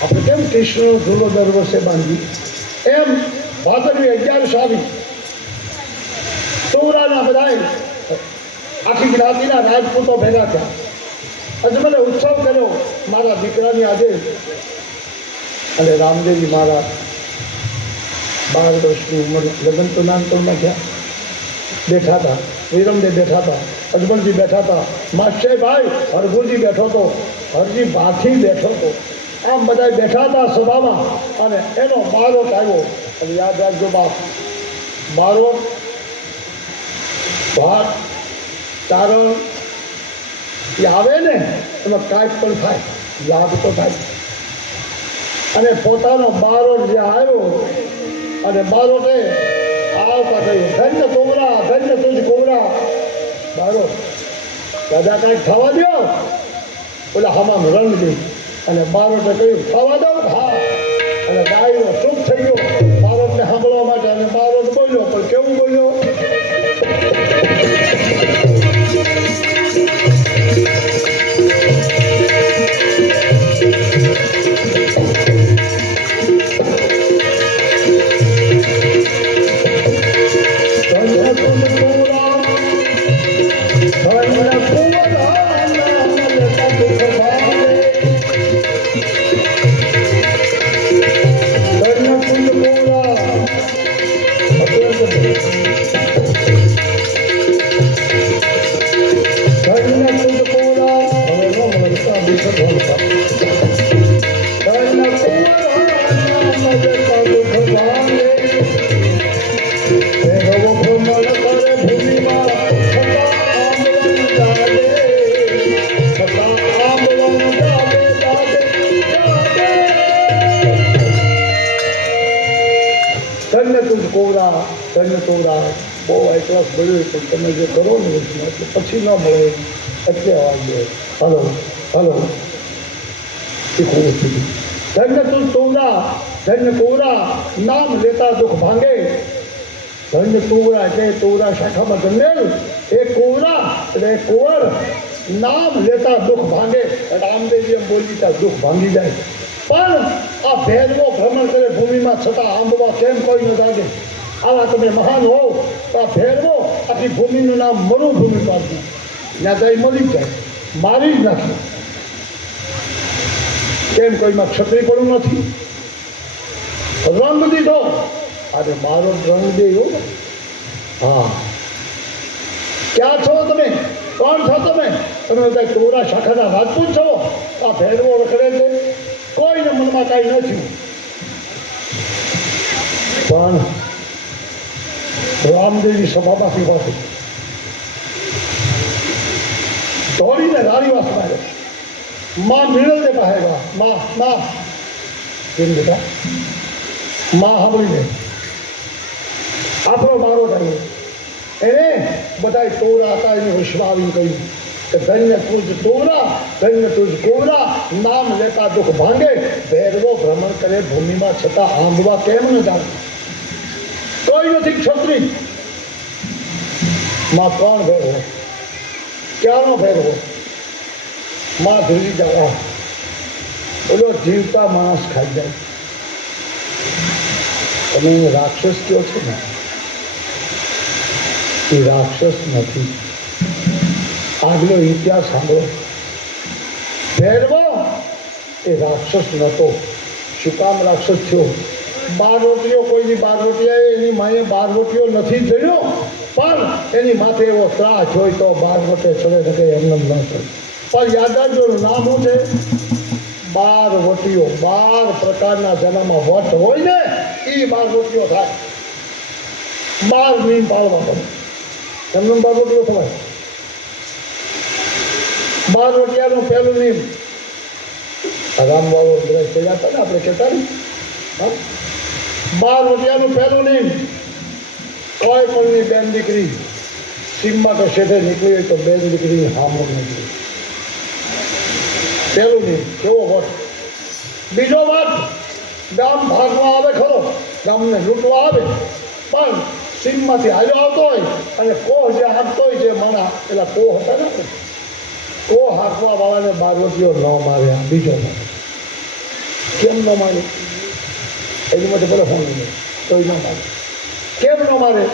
આપણે કેમ કૃષ્ણનો ઝૂલો દર વર્ષે બાંધી એમ ભાદરવી 11 આવી. સૌરાના બધા આખી જ્ઞાતિના રાજપૂતો ભેગા થયા. આજે મને ઉત્સવ કર્યો મારા દીકરાની આજે. અને રામદેવજી મહારાજ 12 વર્ષની ઉંમર લગ્ન તો નામ તો થયા બેઠા હતા. વિરમદેવ બેઠા હતા. અજમલજી બેઠા હતા. માસ્ટરભાઈ હરભુજી બેઠો હતો. હરજી ભાથી બેઠો હતો. આમ બધા બેઠા હતા સભામાં અને એનો બારોટ આવ્યો. અને યાદ રાખજો બાપ બારોટ ભાત ચારણ એ આવે ને એમાં કાંઈક પણ થાય લાભ તો થાય. અને પોતાનો બારોટ જે આવ્યો અને બારોટે આવતા કહ્યું ધન્ય કોબરા ધન્ય તુજ કોબરા. બારોટ દાદા કાંઈક થવા દો. ઓલા હમામ રંગ દે અને બારોટે કહ્યું થવા દો. હા અને ગાયનો ચૂપ થઈ ગયો બારોટને સાંભળવા માટે. અને બારોટ બોલ્યો પણ કેવું બોલ્યો? ધન્ય ધન્ય તુજ કોરા, ધન્ય કોરા. બહુ એકલાસ મળ્યું પણ તમે જે કરો ને એટલે પછી ન મળે એટલે અવાજ દે. હલો હલો શીખવું શીખવું. ધન્ય તુજ કોરા, ધન્ય કોરા, નામ લેતા દુઃખ ભાંગે. ધન્ય કોરા એટલે કોરા શાખામાં જન્મેલ એ કોરા એટલે કુંવર, નામ લેતા દુઃખ ભાંગે. રામદેવી એમ બોલી ત્યાં દુઃખ ભાંગી જાય. પણ આ ભેદવો ભ્રમણ કરે ભૂમિમાં છતાં આંબવા કેમ કોઈ ન જાગે. આવા તમે મહાન હોવ તો આ ભેદવો આખી ભૂમિનું નામ મરુભૂમિ પાડતું. ત્યાં જાય મરી જાય, મારી જ નાખી. કેમ કોઈમાં ક્ષત્રિય પણ નથી. રંગ દીધો, અરે મારો રંગ દે એવું. હા, ક્યાં છો તમે? કોણ છો તમે? તમે બધા કોરા શાખાના રાજપૂત છો. આ ભેદવો રખડે છે, કોઈને મનમાં કાંઈ નથી. પણ રામદેવી સભામાંથી પાછી દોડીને રાણીવાસમાં આવ્યો. માં મિળલને પાસે ગયા. માં કેમ બેટા? માં સાંભળીને આપણો મારો થયો. એને બધા તોરા હતા એને વિશ્વાવી કહ્યું કે ધન્ય તુજ તોરા, ધન્ય તુજ કોરા, નામ લેતા દુઃખ ભાંગે. ભેરવો ભ્રમણ કરે ભૂમિમાં છતાં આંબવા કેમ ન જાણે. કોઈ નથી ક્ષત્રિય. માં કોણ ભેરવો? ક્યાંનો ભેરવો? માં ધીરી જવા. ઓલો જીવતા માણસ ખાઈ જાય. તમે રાક્ષસ કયો છો ને, એ રાક્ષસ નથી. આગલો ઇતિહાસ સાંભળો. ભેરવો એ રાક્ષસ નહોતો. શું કામ રાક્ષસ થયો? 12 રોટીઓ કોઈની 12 રોટીયા એની માએ 12 રોટીઓ નથી જડ્યો, પણ એની માથે એવો ત્રાસ હોય તો 12 વટે ચડે શકે એમને ન ચડે. પણ યાદ રાખજો, નામ શું છે? 12 વટીઓ. 12 પ્રકારના જેનામાં વટ હોય ને એ 12 રોટીઓ થાય. 12 નીમ પાળવા પડે. એમને 12 રોટીઓ થવાય. 12 રોટિયાનું પહેલું નિયમ રામવાળો બધા કહેતા હતા ને, આપણે કહેતા ને. 12 રોટિયાનું પહેલું નિયમ, કોઈ પણની બેન દીકરી સીમમાં તો શેઠે નીકળી હોય તો બેન દીકરી હામો નીકળી. પહેલું નિયમ. કેવો વટ? બીજો વટ, ગામ ભાગમાં આવે ખરો, ગામને લૂંટવા આવે, પણ સીમમાંથી હાલ્યો આવતો હોય અને કોહ જે હાંકતો હોય જે માણા પેલા કોહ હતા ને, કોહ હાંકવા વાળાને 12 રોટીઓ ન મારે. બીજો કેમ ન મારે? એની માટે ભલે ફોન નહીં તો ન મારે. કેમ ન મારે?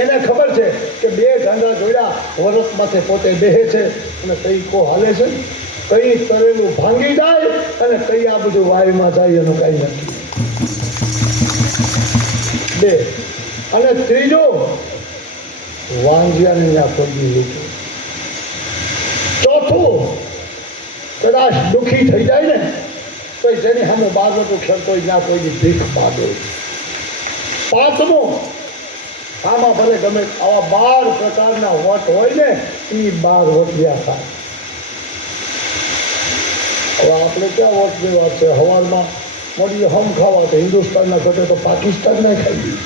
એને ખબર છે કે 2 ઢાંડા જોડ્યા વરસ માથે પોતે બેહે છે અને કઈ કો હાલે છે, કઈ તરેલું ભાંગી જાય અને કઈ આ બધું વાયુમાં જાય એનું કાંઈ નથી. 2 અને ત્રીજો, વાંજિયાને ત્યાં કોઈ લીધું. ચોથું, કદાચ દુઃખી થઈ જાય ને તો જેની સામે 12 રોટું ખેડતો હોય ત્યાં કોઈની ભીખ માગે. 5મું, આમાં ભલે ગમે આવા 12 પ્રકારના વટ હોય ને એ 12 રોટિયા થાય. હવે આપણે ક્યાં વટ ની વાત છે? હવારમાં મળીએ હમ ખાવા તો હિન્દુસ્તાનના ઘટે તો પાકિસ્તાનને ખાઈ ગઈ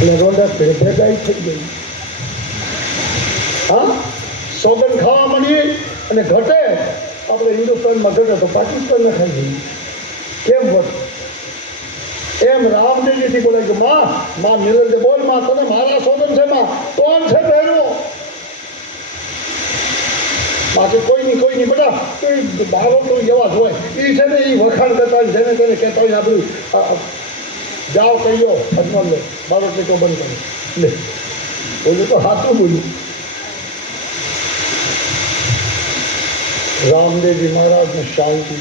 અને રોંડા ભેગાઈ થઈ ગઈ. હા, સોગન ખાવા મળીએ અને ઘટે આપણે હિન્દુસ્તાનમાં ઘટે તો પાકિસ્તાનને ખાઈ ગઈ. કેમ વટ? એમ રામદેવજીથી બોલે કે માં મિલન બોલ, માં તને મારા સોગન છે. માં કોણ છે ભેરવો? બાકી કોઈની બેટા બારો તો એવા જ હોય. એ છે ને એ વખાણ કરતા હોય, જેને તેને કહેતા હોય આપણું જાઓ કહીઓ અજમાન લે, બારો ટેકો બંધ કરે લે. બોલું તો સાચું બોલ્યું. રામદેવજી મહારાજને શાંતિ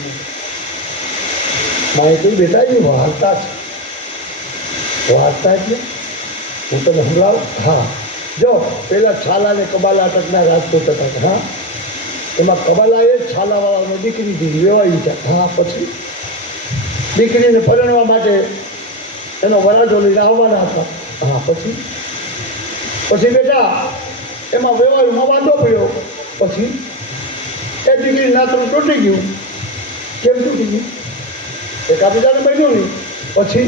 માહિતી બેટા એ વાર્તા છે. વાર્તા એટલે હું તને સંભળાવું. હા, જો પેલા છાલા ને કબાલા અટકના રાજપૂત હતા. હા, એમાં કબાલાએ છાલાવાળાનો દીકરી દીધી વેવાઈ છે. હા, પછી દીકરીને પરણવા માટે એનો વરાજો લઈને આવવાના હતા. હા, પછી બેટા એમાં વેવાયુમાં વાંધો પડ્યો. પછી એ દીકરી નાતરું તૂટી ગયું. કેમ તૂટી ગયું? એકાબીજાને બન્યું નહીં. પછી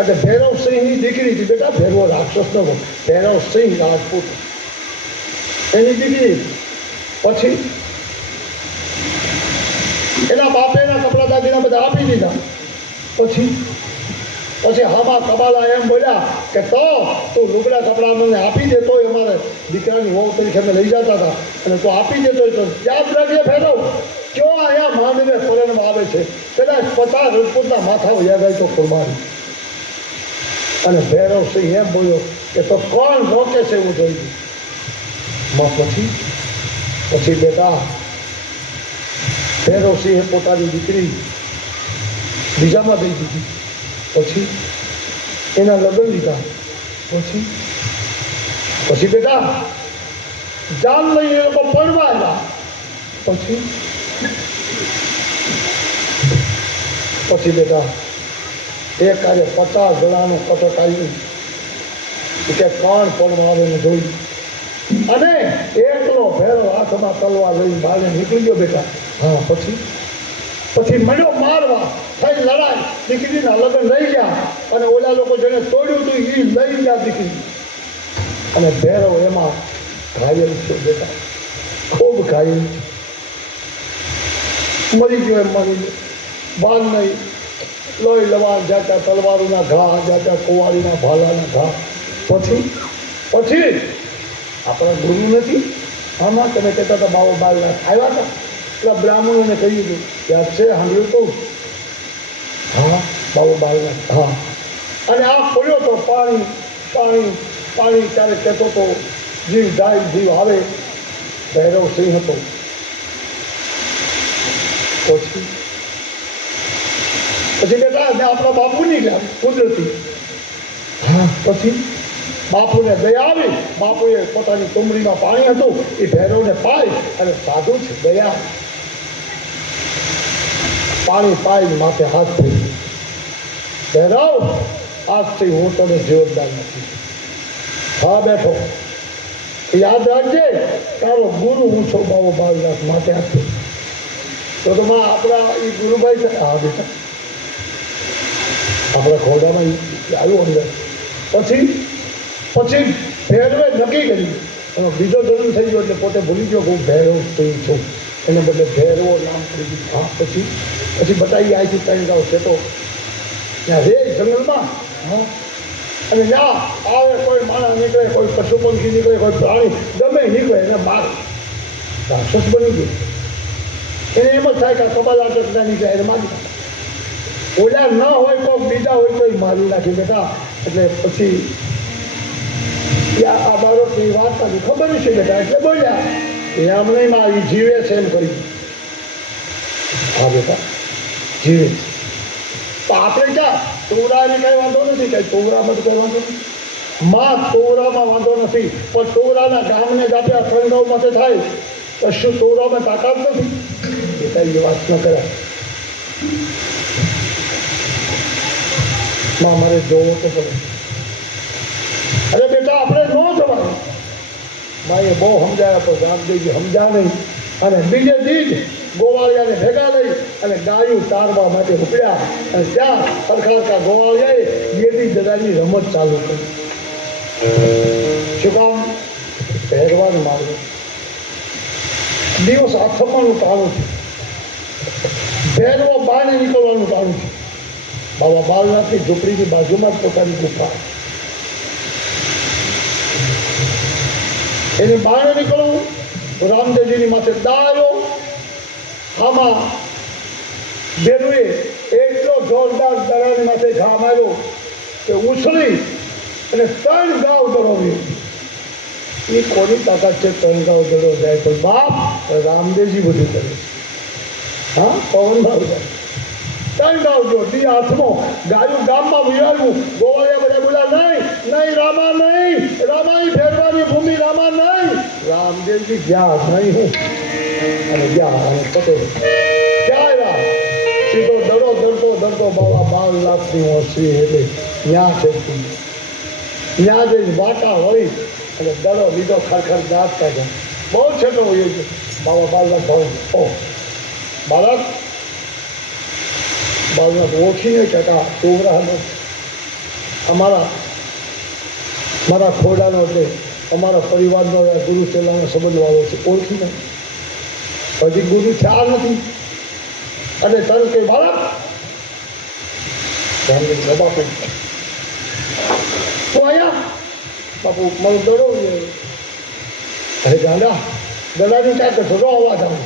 એટલે ભૈરવસિંહની દીકરી હતી બેટા, ભૈરવો રાક્ષસ નો ભૈરવસિંહ રાજપૂત એની દીકરી. પછી એના બાપે એના કપડા દાગીના બધા આપી દીધા. પછી હામાં કબાલા એમ બોલ્યા કે તો તું લુગડા કપડા મને આપી દેતો હોય, અમારે દીકરાની વહુ તરીકે અમે લઈ જતા હતા, અને તું આપી દેતો હોય તો યાદ રાખજે ભૈરવ, કયો અહીંયા માંડવે ફરણમાં આવે છે, કદાચ 50 રાજપૂતના માથા યાદ આવી તો કુરબાની. અને ભૈરવસિંહ એમ બોલ્યો કે તો કોણ રોકે છે એવું જોઈ. પછી બેટા ભૈરવસિંહે પોતાની દીકરી બીજામાં દઈ દીધી. પછી એના લગ્ન લીધા. પછી બેટા જાન લઈ એ લોકો પડવા આવ્યા. પછી બેટા એક કાર્ય 50 જણાનું કટક આવ્યું કે કોણ પડવા આવે જોયું, અને એકલો ભેરો હાથમાં તલવાર લઈને બહાર નીકળી ગયો બેટા. હા પછી મળ્યો મારવા, થઈ લડાઈ, દીકરીના લગ્ન લઈ ગયા, અને ઓલા લોકો જેને તોડ્યું હતું એ લઈ ગયા દીકરી. અને ભેરો એમાં ઘાયલ છે બેટા, ખૂબ ઘાયલ, મરી ગયો એમ મરી ગયો. બાન નહીં, લોહી લવાન જાતા, તલવારોના ઘા જાતા, કુંવારીના ભાલાના ઘા. પછી આપણા ગુરુ નથી આમાં, તમે કહેતા હતા બાવો 12 લાખ આવ્યા હતા, પેલા બ્રાહ્મણોને કહ્યું હતું યાદ છે, સાંભળ્યું હતું? હા, બાવો 12 લાખ. હા, અને આ ખોલ્યો તો પાણી પાણી પાણી, ક્યારેક કહેતો તો જીવ જાય જીવ આવે. ભૈરવસિંહ હતો. પછી બેટા આપણા બાપુની ગયા કુદરતી. હા, પછી બાપુને દયા આવી, બાપુએ પોતાની કુંબડીમાં પાણી હતું એ ભૈરવને પાઈ અને સાધું છે દયા. પાણી પાઈ માથે હાથ થઈ, ભૈરવ આજથી હું તને જીવનદાન નથી. હા બેઠો, યાદ રાખજે તારો ગુરુ હું છું, બાવો 12 લાખ માથે હાથ. તો આપણા એ ગુરુભાઈ છે. હા બેટા, આપણા ખોડામાં આવ્યું અંદર. પછી ભૈરવે નક્કી કર્યું, એનો બીજો જન્મ થઈ ગયો એટલે પોતે ભૂલી ગયો કે હું ભૈરવ છું, એને બદલે ભૈરવો નામ કરી દીધું. હા, પછી બતાવી અહીંથી 3 ગાંવ છે તો ત્યાં રે જંગલમાં. હા, અને ત્યાં આવે કોઈ માણસ નીકળે, કોઈ પશુ પંખી નીકળે, કોઈ પ્રાણી ગમે નીકળે એને મારે. રાક્ષસ બની ગયો. એને એમ જ થાય કે કબાલા ટકના નીકળે એને મારી નાખે. ઓલા ન હોય તો બીજા હોય તો મારી નાખી બેટા. એટલે પછી આ બાળકની વાર્તાની ખબર છે બેટા, એટલે બોલ્યા એમ નહીં મારી જીવે છે એમ કરી. હા બેટા જીવે. તો આપણે ક્યાં ટોરાની કઈ વાંધો નથી, કઈ ટોરામાં તો કઈ વાંધો નથી. માં ટોરામાં વાંધો નથી, પણ ટોરાના ગામને જ આપણે 3 ગાંવ માટે થાય તો શું ટોરામાં તાકાત નથી? એ કઈ વાત ન કરાય. ના, મારે જોવું તો પડે. અરે બેટા આપણે ન જવાય. ભાઈએ બહુ સમજાયા તો રામદેવજી સમજા નહીં, અને બીજે દી ગોવાળિયાને ભેગા લઈ અને ગાયું તારવા માટે ઉપડ્યા. અને ત્યાં સરખારકા ગોવાળિયાએ ગેડી દદાની રમત ચાલુ કરી. શું કામ? પહેરવાનું મારવું. દિવસ આથમવાનું ટાણું છે, ભેરવો બહાર નીકળવાનું ટાણું છે. બાબા 12 લાખની ઝૂંપડીની બાજુમાં જ પોતાની ગુફા, એની બહાર નીકળવું. રામદેવજીની માથે દાયો. આમાં બેનુએ એટલો જોરદાર દડાની માથે ઘા માર્યો કે ઉછળી અને 3 ગાંવ દડોવ્યો. એ કોની તાકાત છે 3 ગાંવ દડો જાય? તો બાપ રામદેવજી બધું કરે. હા, પવન ભાવ જાય 3 ગાંવ જો દી હાથમાં ગાયું ગામમાં વિરાડવું. ગોવાળિયા બધા બોલ્યા નહીં રામા નહીં, રામાની ફેરવાની ભૂમિ રામા નહીં. રામદેવજી ગયા નહીં હું અને ગયા અને પોતે ક્યાં આવ્યા? સીધો દડો દડતો બાબા 12 લાખની હોશી એટલે ત્યાં છે. ત્યાં જઈને વાટા વળી અને દડો લીધો, ખરખર દાંત કાઢ્યા. બહુ છેટો હોય છે બાબા 12 લાખ ભાવ. ઓ બાળક બાળને ઓળખીને કહેતા છોકરાને મારા ખોડાનો છે, અમારા પરિવારનો ગુરુ ચેલાનો સંબંધવાળો છે, ઓળખીને હજી ગુરુ થયા નથી. અને તને કે બાળક બાપુ તો અહીંયા બાપુ મારું દડો અરે ગાંડા ગલાની ક્યાં કરશો તો અવાજ આવે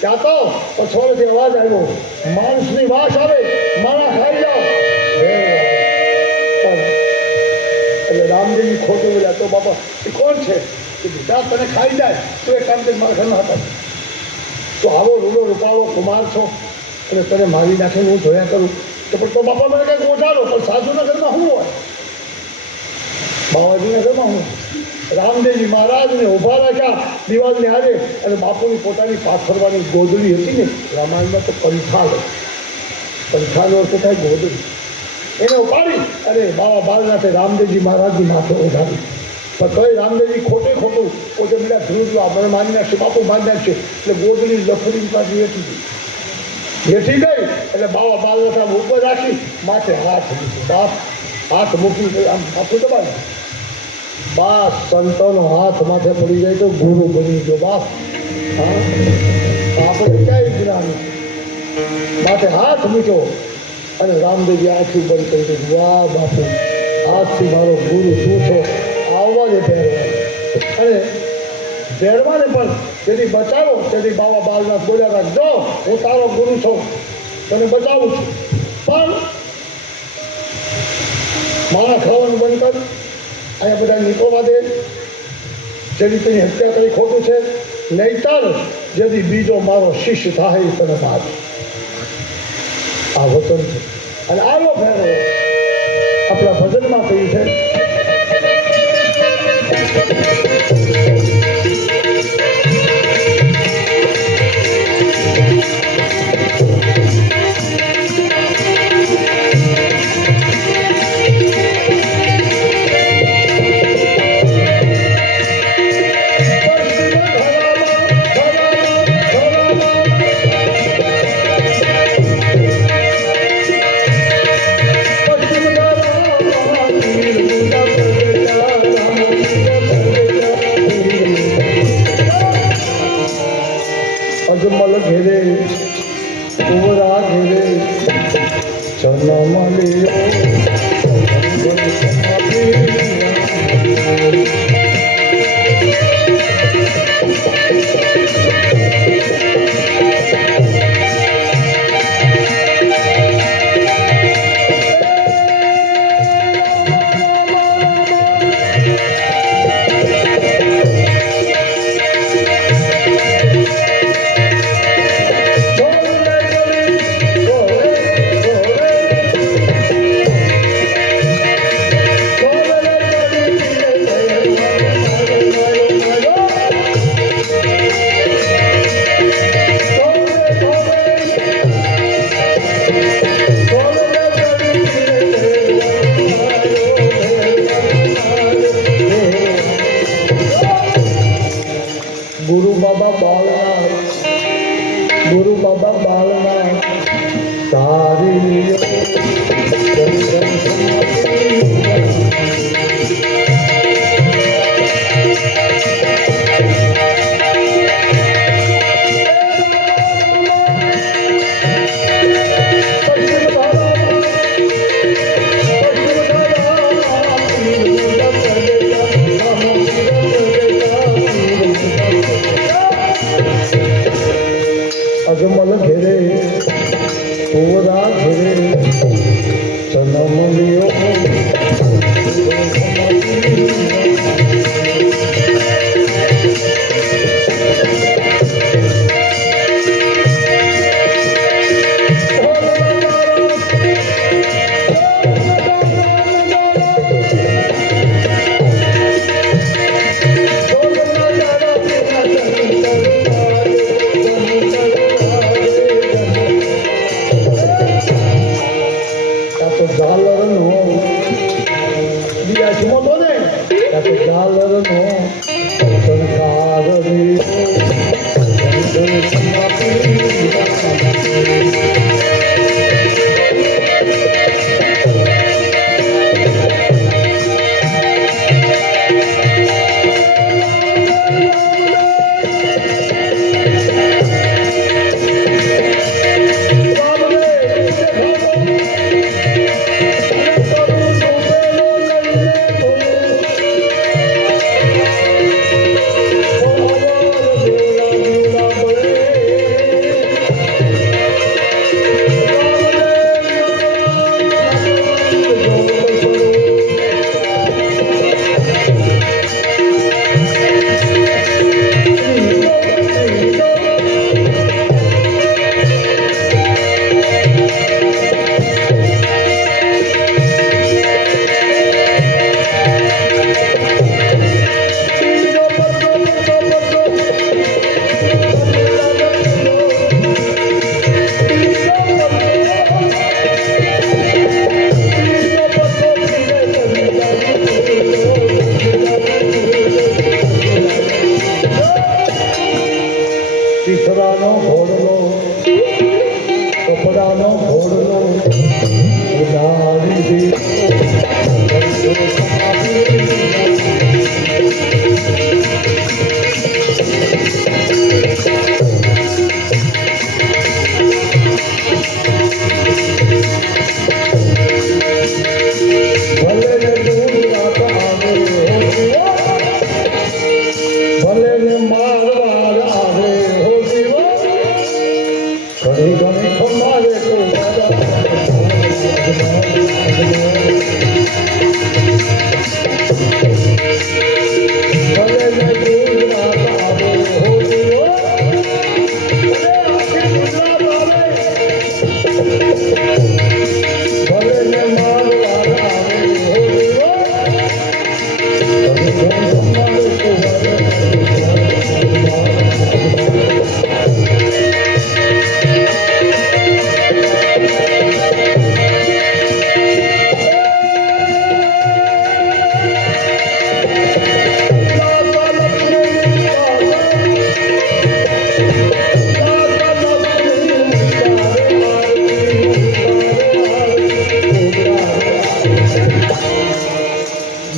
ત્યાં તો પછવાડેથી અવાજ આવ્યો, માણસની વાસ આવે, મારા ખાઈ જાઓ. એટલે રામદેવજી ખોટું બોલ્યા તો બાપા એ કોણ છે કે બીજા તને ખાઈ જાય તો એ કામ તે મારા ઘરના હતા. તો આવો રૂડો રૂપાળો કુમાર છો અને તને મારી નાખીને હું જોયા કરું તો પણ તો બાપા મને કંઈક ઓછાડો. પણ સાસુના ઘરમાં શું હોય, બાવાજીના ઘરમાં હું. રામદેવજી મહારાજને ઊભા રાખ્યા દિવાલને હારે અને બાપુની પોતાની પાથરવાની ગોદડી હતી ને, રામાયણમાં તો પંથાનો અર્થ થાય ગોદડી. એને ઉપાડી અને બાવા બાલનાથે રામદેવજી મહારાજની માથે ઓઢાડી. પણ તોય રામદેવજી ખોટું પોતે બધા ધ્રુવ મને મારી નાખશે, બાપુ મારી નાખશે. એટલે ગોદડી લફડી પાછી હેઠી ગઈ એટલે બાવા બાલનાથ ઉપર રાખી માથે હાથ મૂકી. હાથ મૂકી આમ બાપુ દબાવી. બાપ સંતોનો હાથ માથે પડી જાય તો ગુરુ બની ગયો. બાપ આપણે ક્યાંય જ્ઞાન માથે હાથ મૂક્યો અને રામદેવજી આંખી બંધ કરી દીધું. વાહ બાપુ, આજથી મારો ગુરુ શું છો? આવવા દે પહેરવા. અને પહેરવાને પણ જેથી બચાવો તેથી બાવા બાલનાથ બોલ્યા રાખજો હું તારો ગુરુ છું, તને બચાવું છું, પણ મારા ખાવાનું બંધ કર. અહીંયા બધા નીકળવા દે. જેની તેની હત્યા કરી ખોટું છે, નહીતર જેથી બીજો મારો શિષ્ય થાય તને બાદ. આ વચન છે અને આવો ફેરો આપણા ભજનમાં કહ્યું છે. અજમલ ઘેરે કુંવરા ઘેરે જન્મ લ્યો. ગુરુ બાબા બાલના તારી અજમલ ઘેરે કુંવરા ઘેરે જન્મ લ્યો. સંસાર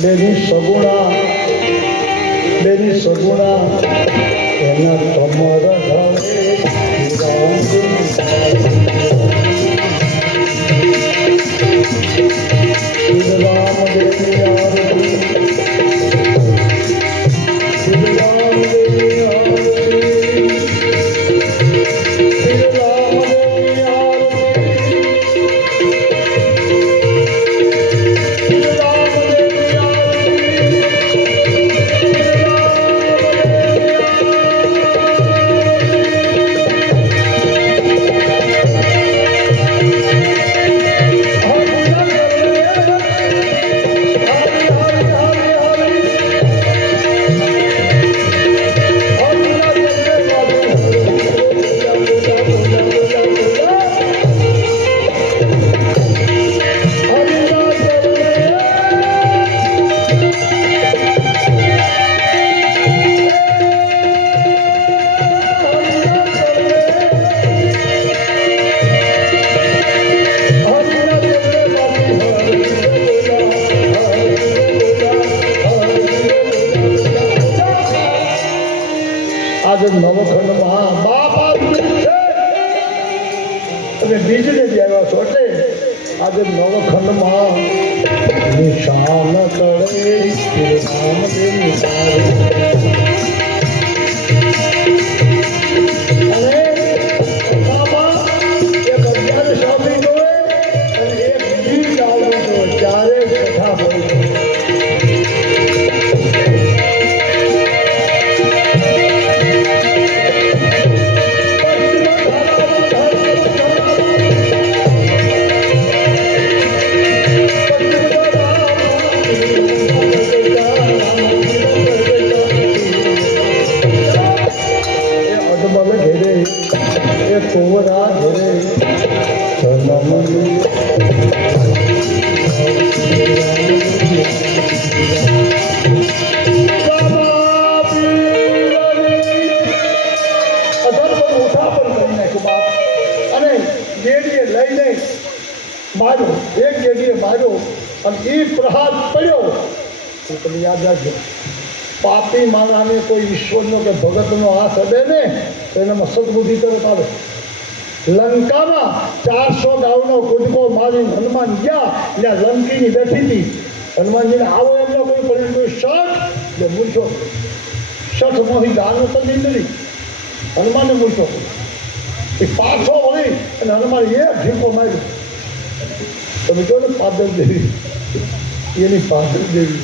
બેની સગુણા એના તમારા આજે નવખંડમાં બાપા તમે બીજને બી આવ્યા છો એટલે આજે નવખંડમાં નિશાન કરે રામદેવ અને બાબા એક અગિયાર શાદી જોવે અને એક બીજ આવવું જોઈએ ત્યારે કથા હોય માર્યો એક જગ્યાએ માર્યો અને એ પ્રહાર પડ્યો તમે યાદ રાખજો પાપી માણસને કોઈ ઈશ્વરનો કે ભગતનો હાથ અડે ને તો એનામાં સદબુદ્ધિ તરફ આવે લંકામાં 400 ગાઉનો કૂદકો મારી હનુમાન ગયા ત્યાં લંકીની બેઠી હતી હનુમાનજીને આવો એમનો કોઈ પડ્યું કોઈ શઠ એટલે મૂર્છો શઠ મોહી દાનો તો નીંદરી હનુમાનને મૂર્છો એ પાછો વળી અને હનુમાન એક ઢીકો માર્યો તમે કહો ને પાદર દેવી એની પાદર દેવી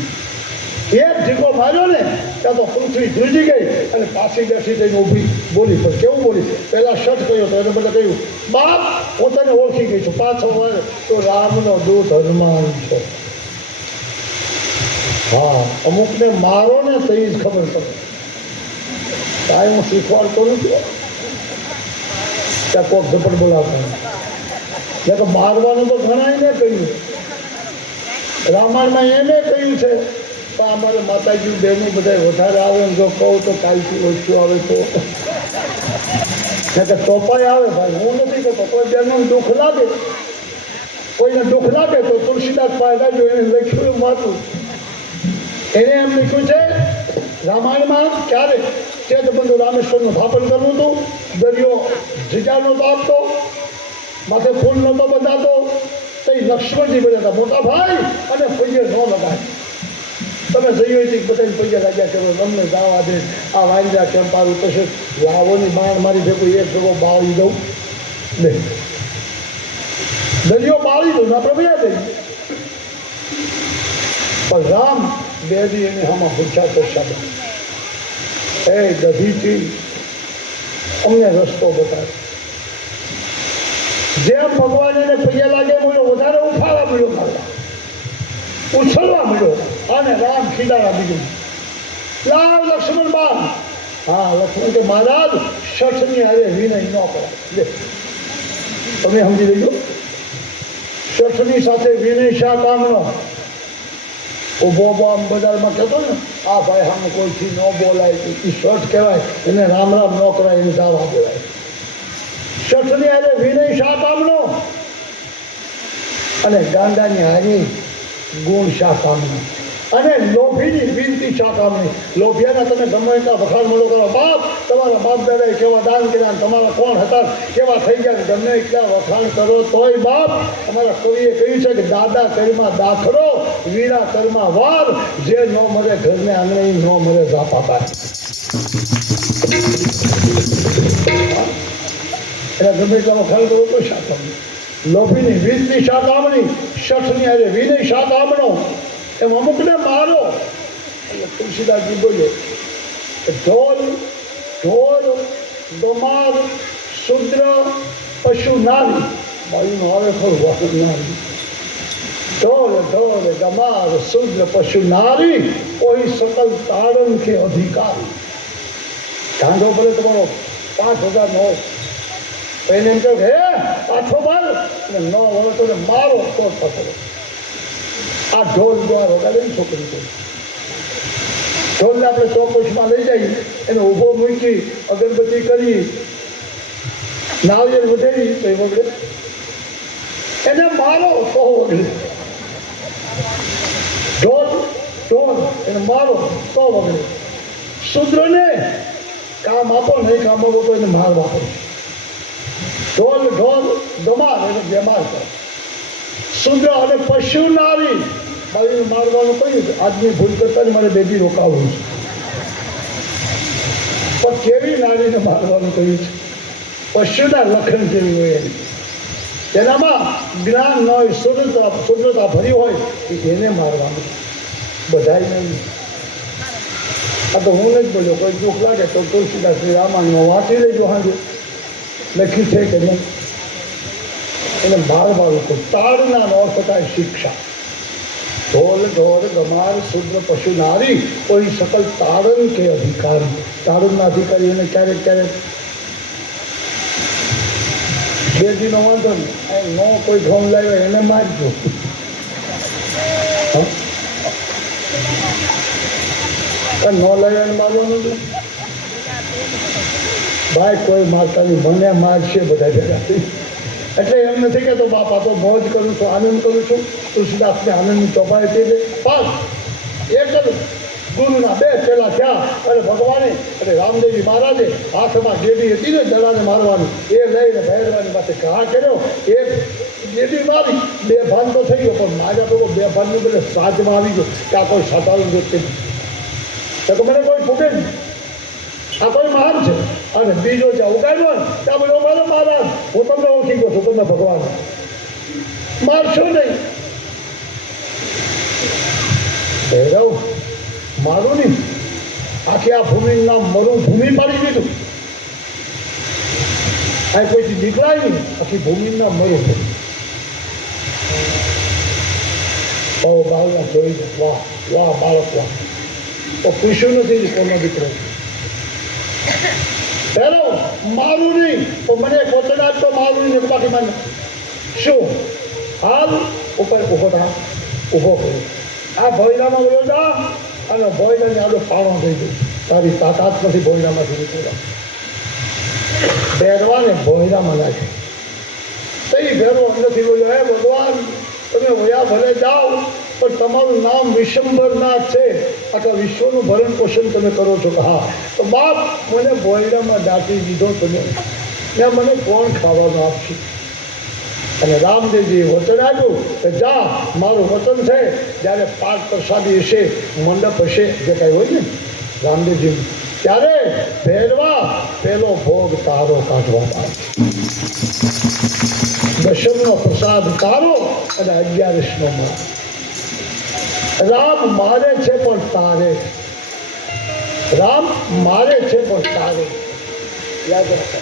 એક ઢીકો માર્યો ને ત્યાં તો પૃથ્વી ધ્રુજી ગઈ અને પાછી બેસી થઈને ઊભી બોલી પણ કેવું બોલી પહેલાં શઠ કહ્યો તો એને બધા કહ્યું બાપ હું તને ઓળખી ગઈ છું પાછો વાર તો રામનો દૂત હનુમાન છો હા અમુકને મારો ને તો એ જ ખબર પડે કાંઈ હું શીખવાડતો નથી ત્યાં કોક ઝપટ બોલાવતા ત્યાં તો મારવાનું તો ઘણાય ને કહ્યું રામાયણમાં એને કહ્યું છે તો અમારે માતાજી બહેનો બધા વધારે આવે ને જો કહું તો કાલથી ઓછું આવે તો કે ટોપાઈ આવે ભાઈ હું નથી કહેતો કોઈ બહેનોને દુઃખ લાગે કોઈને દુઃખ લાગે તો તુલસીદાસ પાસે જો એને લખ્યું માતું એને એમ લખ્યું છે રામાયણમાં ક્યારે ચેતબંધુ રામેશ્વરનું સ્થાપન કરવું હતું દરિયો જીજા નહોતો આપતો માથે ફૂલ નહોતો બંધાતો તો એ લક્ષ્મણજી બધા હતા મોટા ભાઈ અને પૈયે ન લગાય તમે જઈએ છીએ બધાને પૈયે લાગ્યા કરો તમને દાવા દે આ વાંજા ચંપારું પછી લાવોની બાણ મારી ભેગું એક ભેગો બાળી દઉં ને દરિયો બાળી દઉં આપણે ભૈયા દઈ પણ રામ બેદી એને આમાં પૂછ્યા કરશા એ દધીથી અમને રસ્તો બતાવે જેમ ભગવાન એને પૈયા લાગે બોલ્યો વધારે ઉઠાવા મળ્યો મારવા ઉછળવા મળ્યો અને રામ ખીલાવા બીજું લાવ લક્ષ્મણ બાપ હા લક્ષ્મણ કે મહારાજ શઠની હારે વિનય ન કરાય લે તમે સમજી લેજો શઠની સાથે વિનય શા કામનો ઊભો આમ બજારમાં કહેતો ને આ ભાઈ સામે કોઈથી ન બોલાય એ શઠ કહેવાય એને રામ રામ ન કરાય એને દાવા દેવાય શઠની હારે વિનય શા કામનો અને ગાંડાની હારી ગુણ શા કામનો અને લોભીની વિનતી શા કામની? લોભિયાના તમે ગમે એટલા વખાણ મળો કરો, બાપ તમારા બાપ દાદાએ કેવા દાન કર્યા, તમારા કોણ હતા કેવા થઈ ગયા, ગમે એટલા વખાણ કરો તોય બાપ અમારા કવિએ કહ્યું છે કે દાદા કર્મા દાખલો, વીરા કર્મા વાર, જે ન મળે ઘરને આંગણે ન મળે ઝાપા પાર. એટલે ગમે એટલા વખાણ કરો તો શા કામની? લોભીની વિનતી શા કામની? શઠની અરે વિનય શા કામનો? એમ અમુકને મારો. એટલે તુલસીદાસજી બોલ્યો કે ઢોલ ઢોર ગમાર શુદ્ર પશુ નારી, બાયુનું આવે ખરું વાહન નારી. ઢોલ ઢોર ગમાર શુદ્ર પશુ નારી, કોઈ સકલ તારણ કે અધિકારી. ઢાંઢો ભલે તમારો 5,000 નો હોય તો એને એમ કહ્યું કે હે પાછો માર, અને ન વળે તો મારો તો પકડો. આ ઢોલ દ્વારા વગાડેલી છોકરી છે. ઢોલને આપણે ચોકસમાં લઈ જઈએ, એને ઊભો મૂકી અગરબત્તી કરી નાળિયેર વધેરી તો એ વગડે. એને મારો તો વગડે. ઢોલ ઢોલ એને મારો તો વગડે. શુદ્રને કામ આપો નહીં કામ આપો તો એને માર આપો. ઢોલ ઢોલ ગમાર એને બેમાર કરો. શુદ્ર અને પશુ નારી, બાવીને મારવાનું કહ્યું આજની ભૂલ કરતા જ મારે બેબી રોકાવું છે, પણ કેવી નારીને મારવાનું કહ્યું છે? પશુના લખણ કેવી હોય એની, એનામાં જ્ઞાન ન હોય, શુદ્ધતા ભરી હોય એને મારવાનું, બધાય નહીં. આ તો હું જ બોલ્યો, કોઈ દુઃખ લાગે તો તુલસીદાસ શ્રી રામાયણમાં વાંચી લેજો. હાજુ લખ્યું છે કે નહીં? એને મારવાનું કહું. તાડના ન શકાય શિક્ષા. ઢોલ ઢોર ગમાર શુદ્ર પશુ નારી, કોઈ સકલ તારણ કે અધિકારી. તારણના અધિકારી એને ક્યારેક ક્યારેક બેદીનો વાંધો નહીં, નો કોઈ ઘઉં લાવ્યો એને મારજો. ન લાવ્યો એને મારવાનું નથી ભાઈ, કોઈ મારતા નહીં, મને મારશે બધા ભેગા થઈ. એટલે એમ નથી કહેતો બાપા તો મોજ કરું છું, આનંદ કરું છું. તુલસીદાસને આનંદની ચોપાઈ થઈ ગઈ. બસ એક જ ગુરુના 2 પેલા થયા અને ભગવાને એટલે રામદેવજી મહારાજે હાથમાં ગેડી હતી ને દડાને મારવાની, એ લઈને ભૈરવાની પાસે ઘા કર્યો. એક ગેડી મારી, 2 ભાન તો થઈ ગયો, પણ મારા તો 2 ભાનનું બધે સાજમાં આવી ગયો કે આ કોઈ સાધારણ વ્યક્તિ તો મને કોઈ ફૂટે નહીં, આ કોઈ મહાન છે. અને બીજો જ્યાં ઉગાડ્યો ને ત્યાં બોલો મારો મહારાજ હું તમને ઓળખી ગયો છું, તમને ભગવાન મારશો નહીં. ભૈરવ મારું નહીં, આખી આ ભૂમિનું નામ મરુભૂમિ પાડી દીધું. આ કોઈથી નીકળાય નહીં, આખી ભૂમિનું નામ મરુભૂમિ. બહુ બાળક જોઈ વાહ વાહ બાળક વાહ, તો પૂછ્યું નથી કોનો દીકરો. પેલો મારું નહીં તો મને કોતડા તો મારું નહીં, બાકી મને શું હાલ ઉપર ઉભો થા, ઊભો કર્યો. આ ભોયરામાં વયો જા અને ભોયરાને આડો પાણો થઈ ગયો. તારી તાકાત નથી ભોયરામાંથી નીકળવા. ભેરવાને ભોયરામાં નાખે તો એ ભેરવો નથી બોલ્યો, હે ભગવાન તમે વયા ભલે જાઓ પણ તમારું નામ વિશંભરનાથ છે, આખા વિશ્વનું ભરણ પોષણ તમે કરો છો. હા તો બાપ મને ભોયરામાં દાટી દીધો તમે, ને મને કોણ ખાવાનું આપશે? અને રામદેવજીએ વચન આપ્યું કે જા, મારું વચન છે જ્યારે પાક પ્રસાદી હશે, મંડપ હશે, જે કાંઈ હોય ને રામદેવજી, ત્યારે ભેરવા પેલો ભોગ તારો કાઢવામાં આવે. દશમનો પ્રસાદ તારો અને 11નો માર. રામ મારે છે પણ તારે, રામ મારે છે પણ તારે. યાદ રાખો.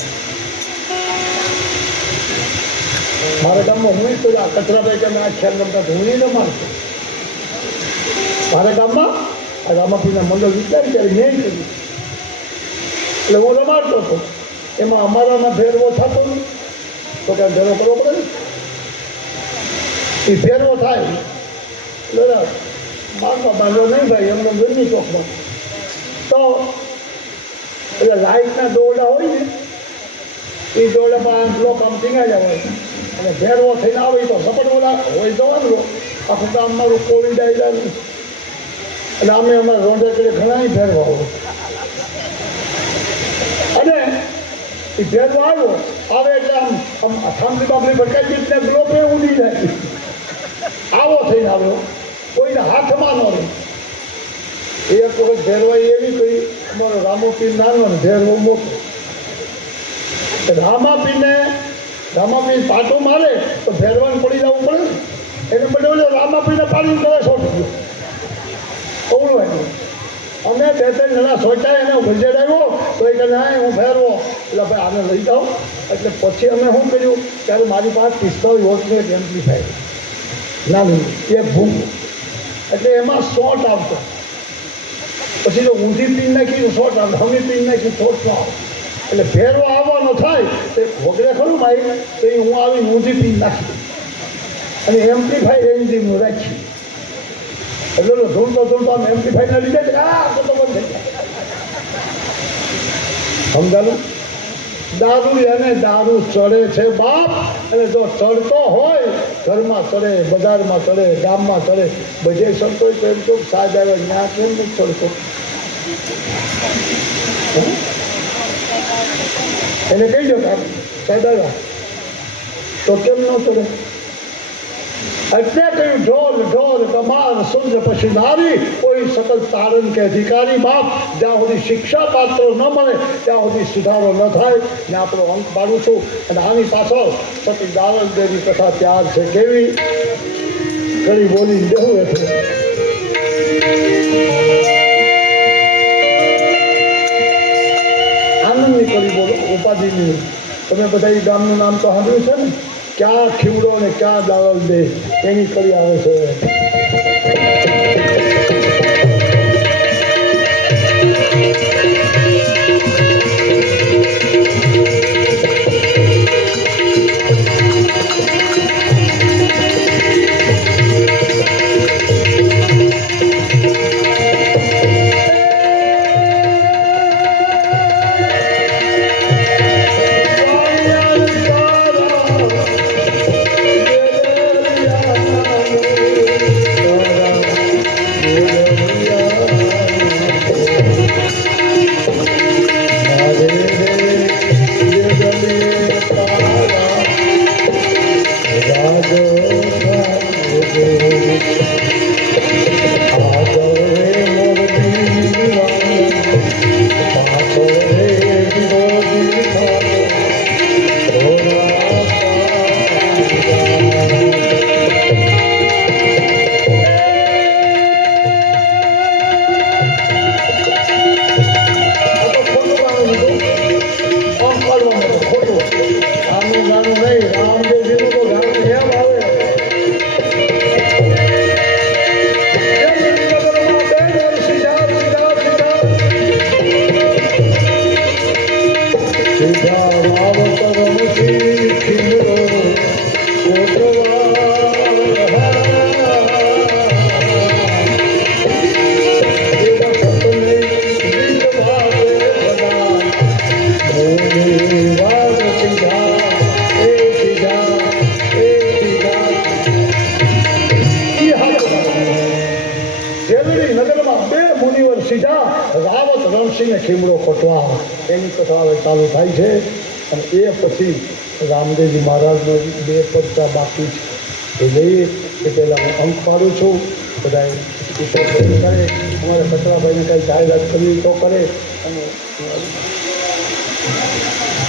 મારા ગામમાં હું તો આ કચરાભાઈ કે આ ખ્યાલ રમતા હું ન માનતો. મારા ગામમાં આ રામાપીના મંડળ વિચારી ત્યારે મેં કર્યું એટલે હું રમાડતો હતો. એમાં અમારામાં ભેરવો થતો નહીં તો કાંઈ ભેરો કરવો પડે ને. એ ભેરવો થાય એટલે મારવા બાંધો નહીં ભાઈ, એમને ગરમી ચોકમાં તો એટલે લાઇટના દોરડા હોય ને એ દોરડામાં બ્લોક આમ ટીંગાયા હોય અને ભેરવો થઈને આવે તો ઝપટ ઓલા હોય જવાનું. આખું ગામ મારું કોવિડ આવી અને અમે અમારા રોંડા કરે ઘણા ફેરવા હોય અને એ ફેરવા આવ્યો આવે એટલે આમ થાંભલી બાંભલી ભટકાઈ ગઈ એટલે ગ્લોપે ઉડી જાય આવો થઈને આવ્યો કોઈને હાથમાં ન રહે એક વખત ભેરવાઈ એવી કરી અમારો રામોપીર નાનો ને ભેરવો મોટો રામાપીર પાટો મારે તો ભેરવાને પડી જવું પડે એને બધે રામાપીરને પાડીને તમે છોડી ગયો ઓળું આવ્યું અમે બે ત્રણ જણા સોચ્યા એને ભજેડાવ્યો તો એ કહે ના હું ફેરવો એટલે ભાઈ આને લઈ જાઓ એટલે પછી અમે શું કર્યું ત્યારે મારી પાસે 45 વોલ્ટનું એક એમ્પ્લીફાયર નાનું એક ભૂમ એટલે એમાં શોર્ટ આવતો પછી જો ઊંધી પીન નાખી શોર્ટ આવતો હમી પીન નાખી શોર્ટ ન આવે એટલે ફેરવો આવવાનો થાય તો વગડે ખરું ભાઈ તો એ હું આવી ઊંધી પીન નાખી અને એમ્પ્લીફાયર એન્જિનનું રાખી એટલે ધૂળતો આમ એમ્પ્લીફાયરના લીધે તો બંધ થઈ જાય સમજાલું દારૂ એને દારૂ ચડે છે બાપ અને જો ચડતો હોય ઘરમાં ચડે બજારમાં ચડે ગામમાં ચડે બધે ચડતો હોય તો એમ તો સાજ આવે ત્યાં કેમ નથી ચડતો એને કહી દો કામ સાહેબ આવ્યા તો કેમ ન ચડે એટલે કહ્યું ઢોલ ઢોલ કમાર સુંદર પછી નારી કોઈ સકલ તારણ કે અધિકારી બાપ જ્યાં સુધી શિક્ષા પાત્રો ન મળે ત્યાં સુધી સુધારો ન થાય ને આપણો અંક પાડું છું અને આની પાછળ સતી દાવલ દેવી કથા ત્યાર છે કેવી ઘડી બોલી દેવું એટલે આનંદની કરી બોલો ઉપાધિની તમે બધા એ ગામનું નામ તો સાંભળ્યું છે ને ક્યાં ખીવડો ને ક્યાં દાવલ દે એની કરી આવે છે ખીમડો ખોટવા એની કથા હવે ચાલુ થાય છે અને એ પછી રામદેવજી મહારાજનો 2 પત્તા બાકી છે એ લઈએ એ પહેલાં હું અંક પાડું છું બધા કરે અમારા કચરાભાઈને કાંઈ જાહેરાત કરવી તો કરે અને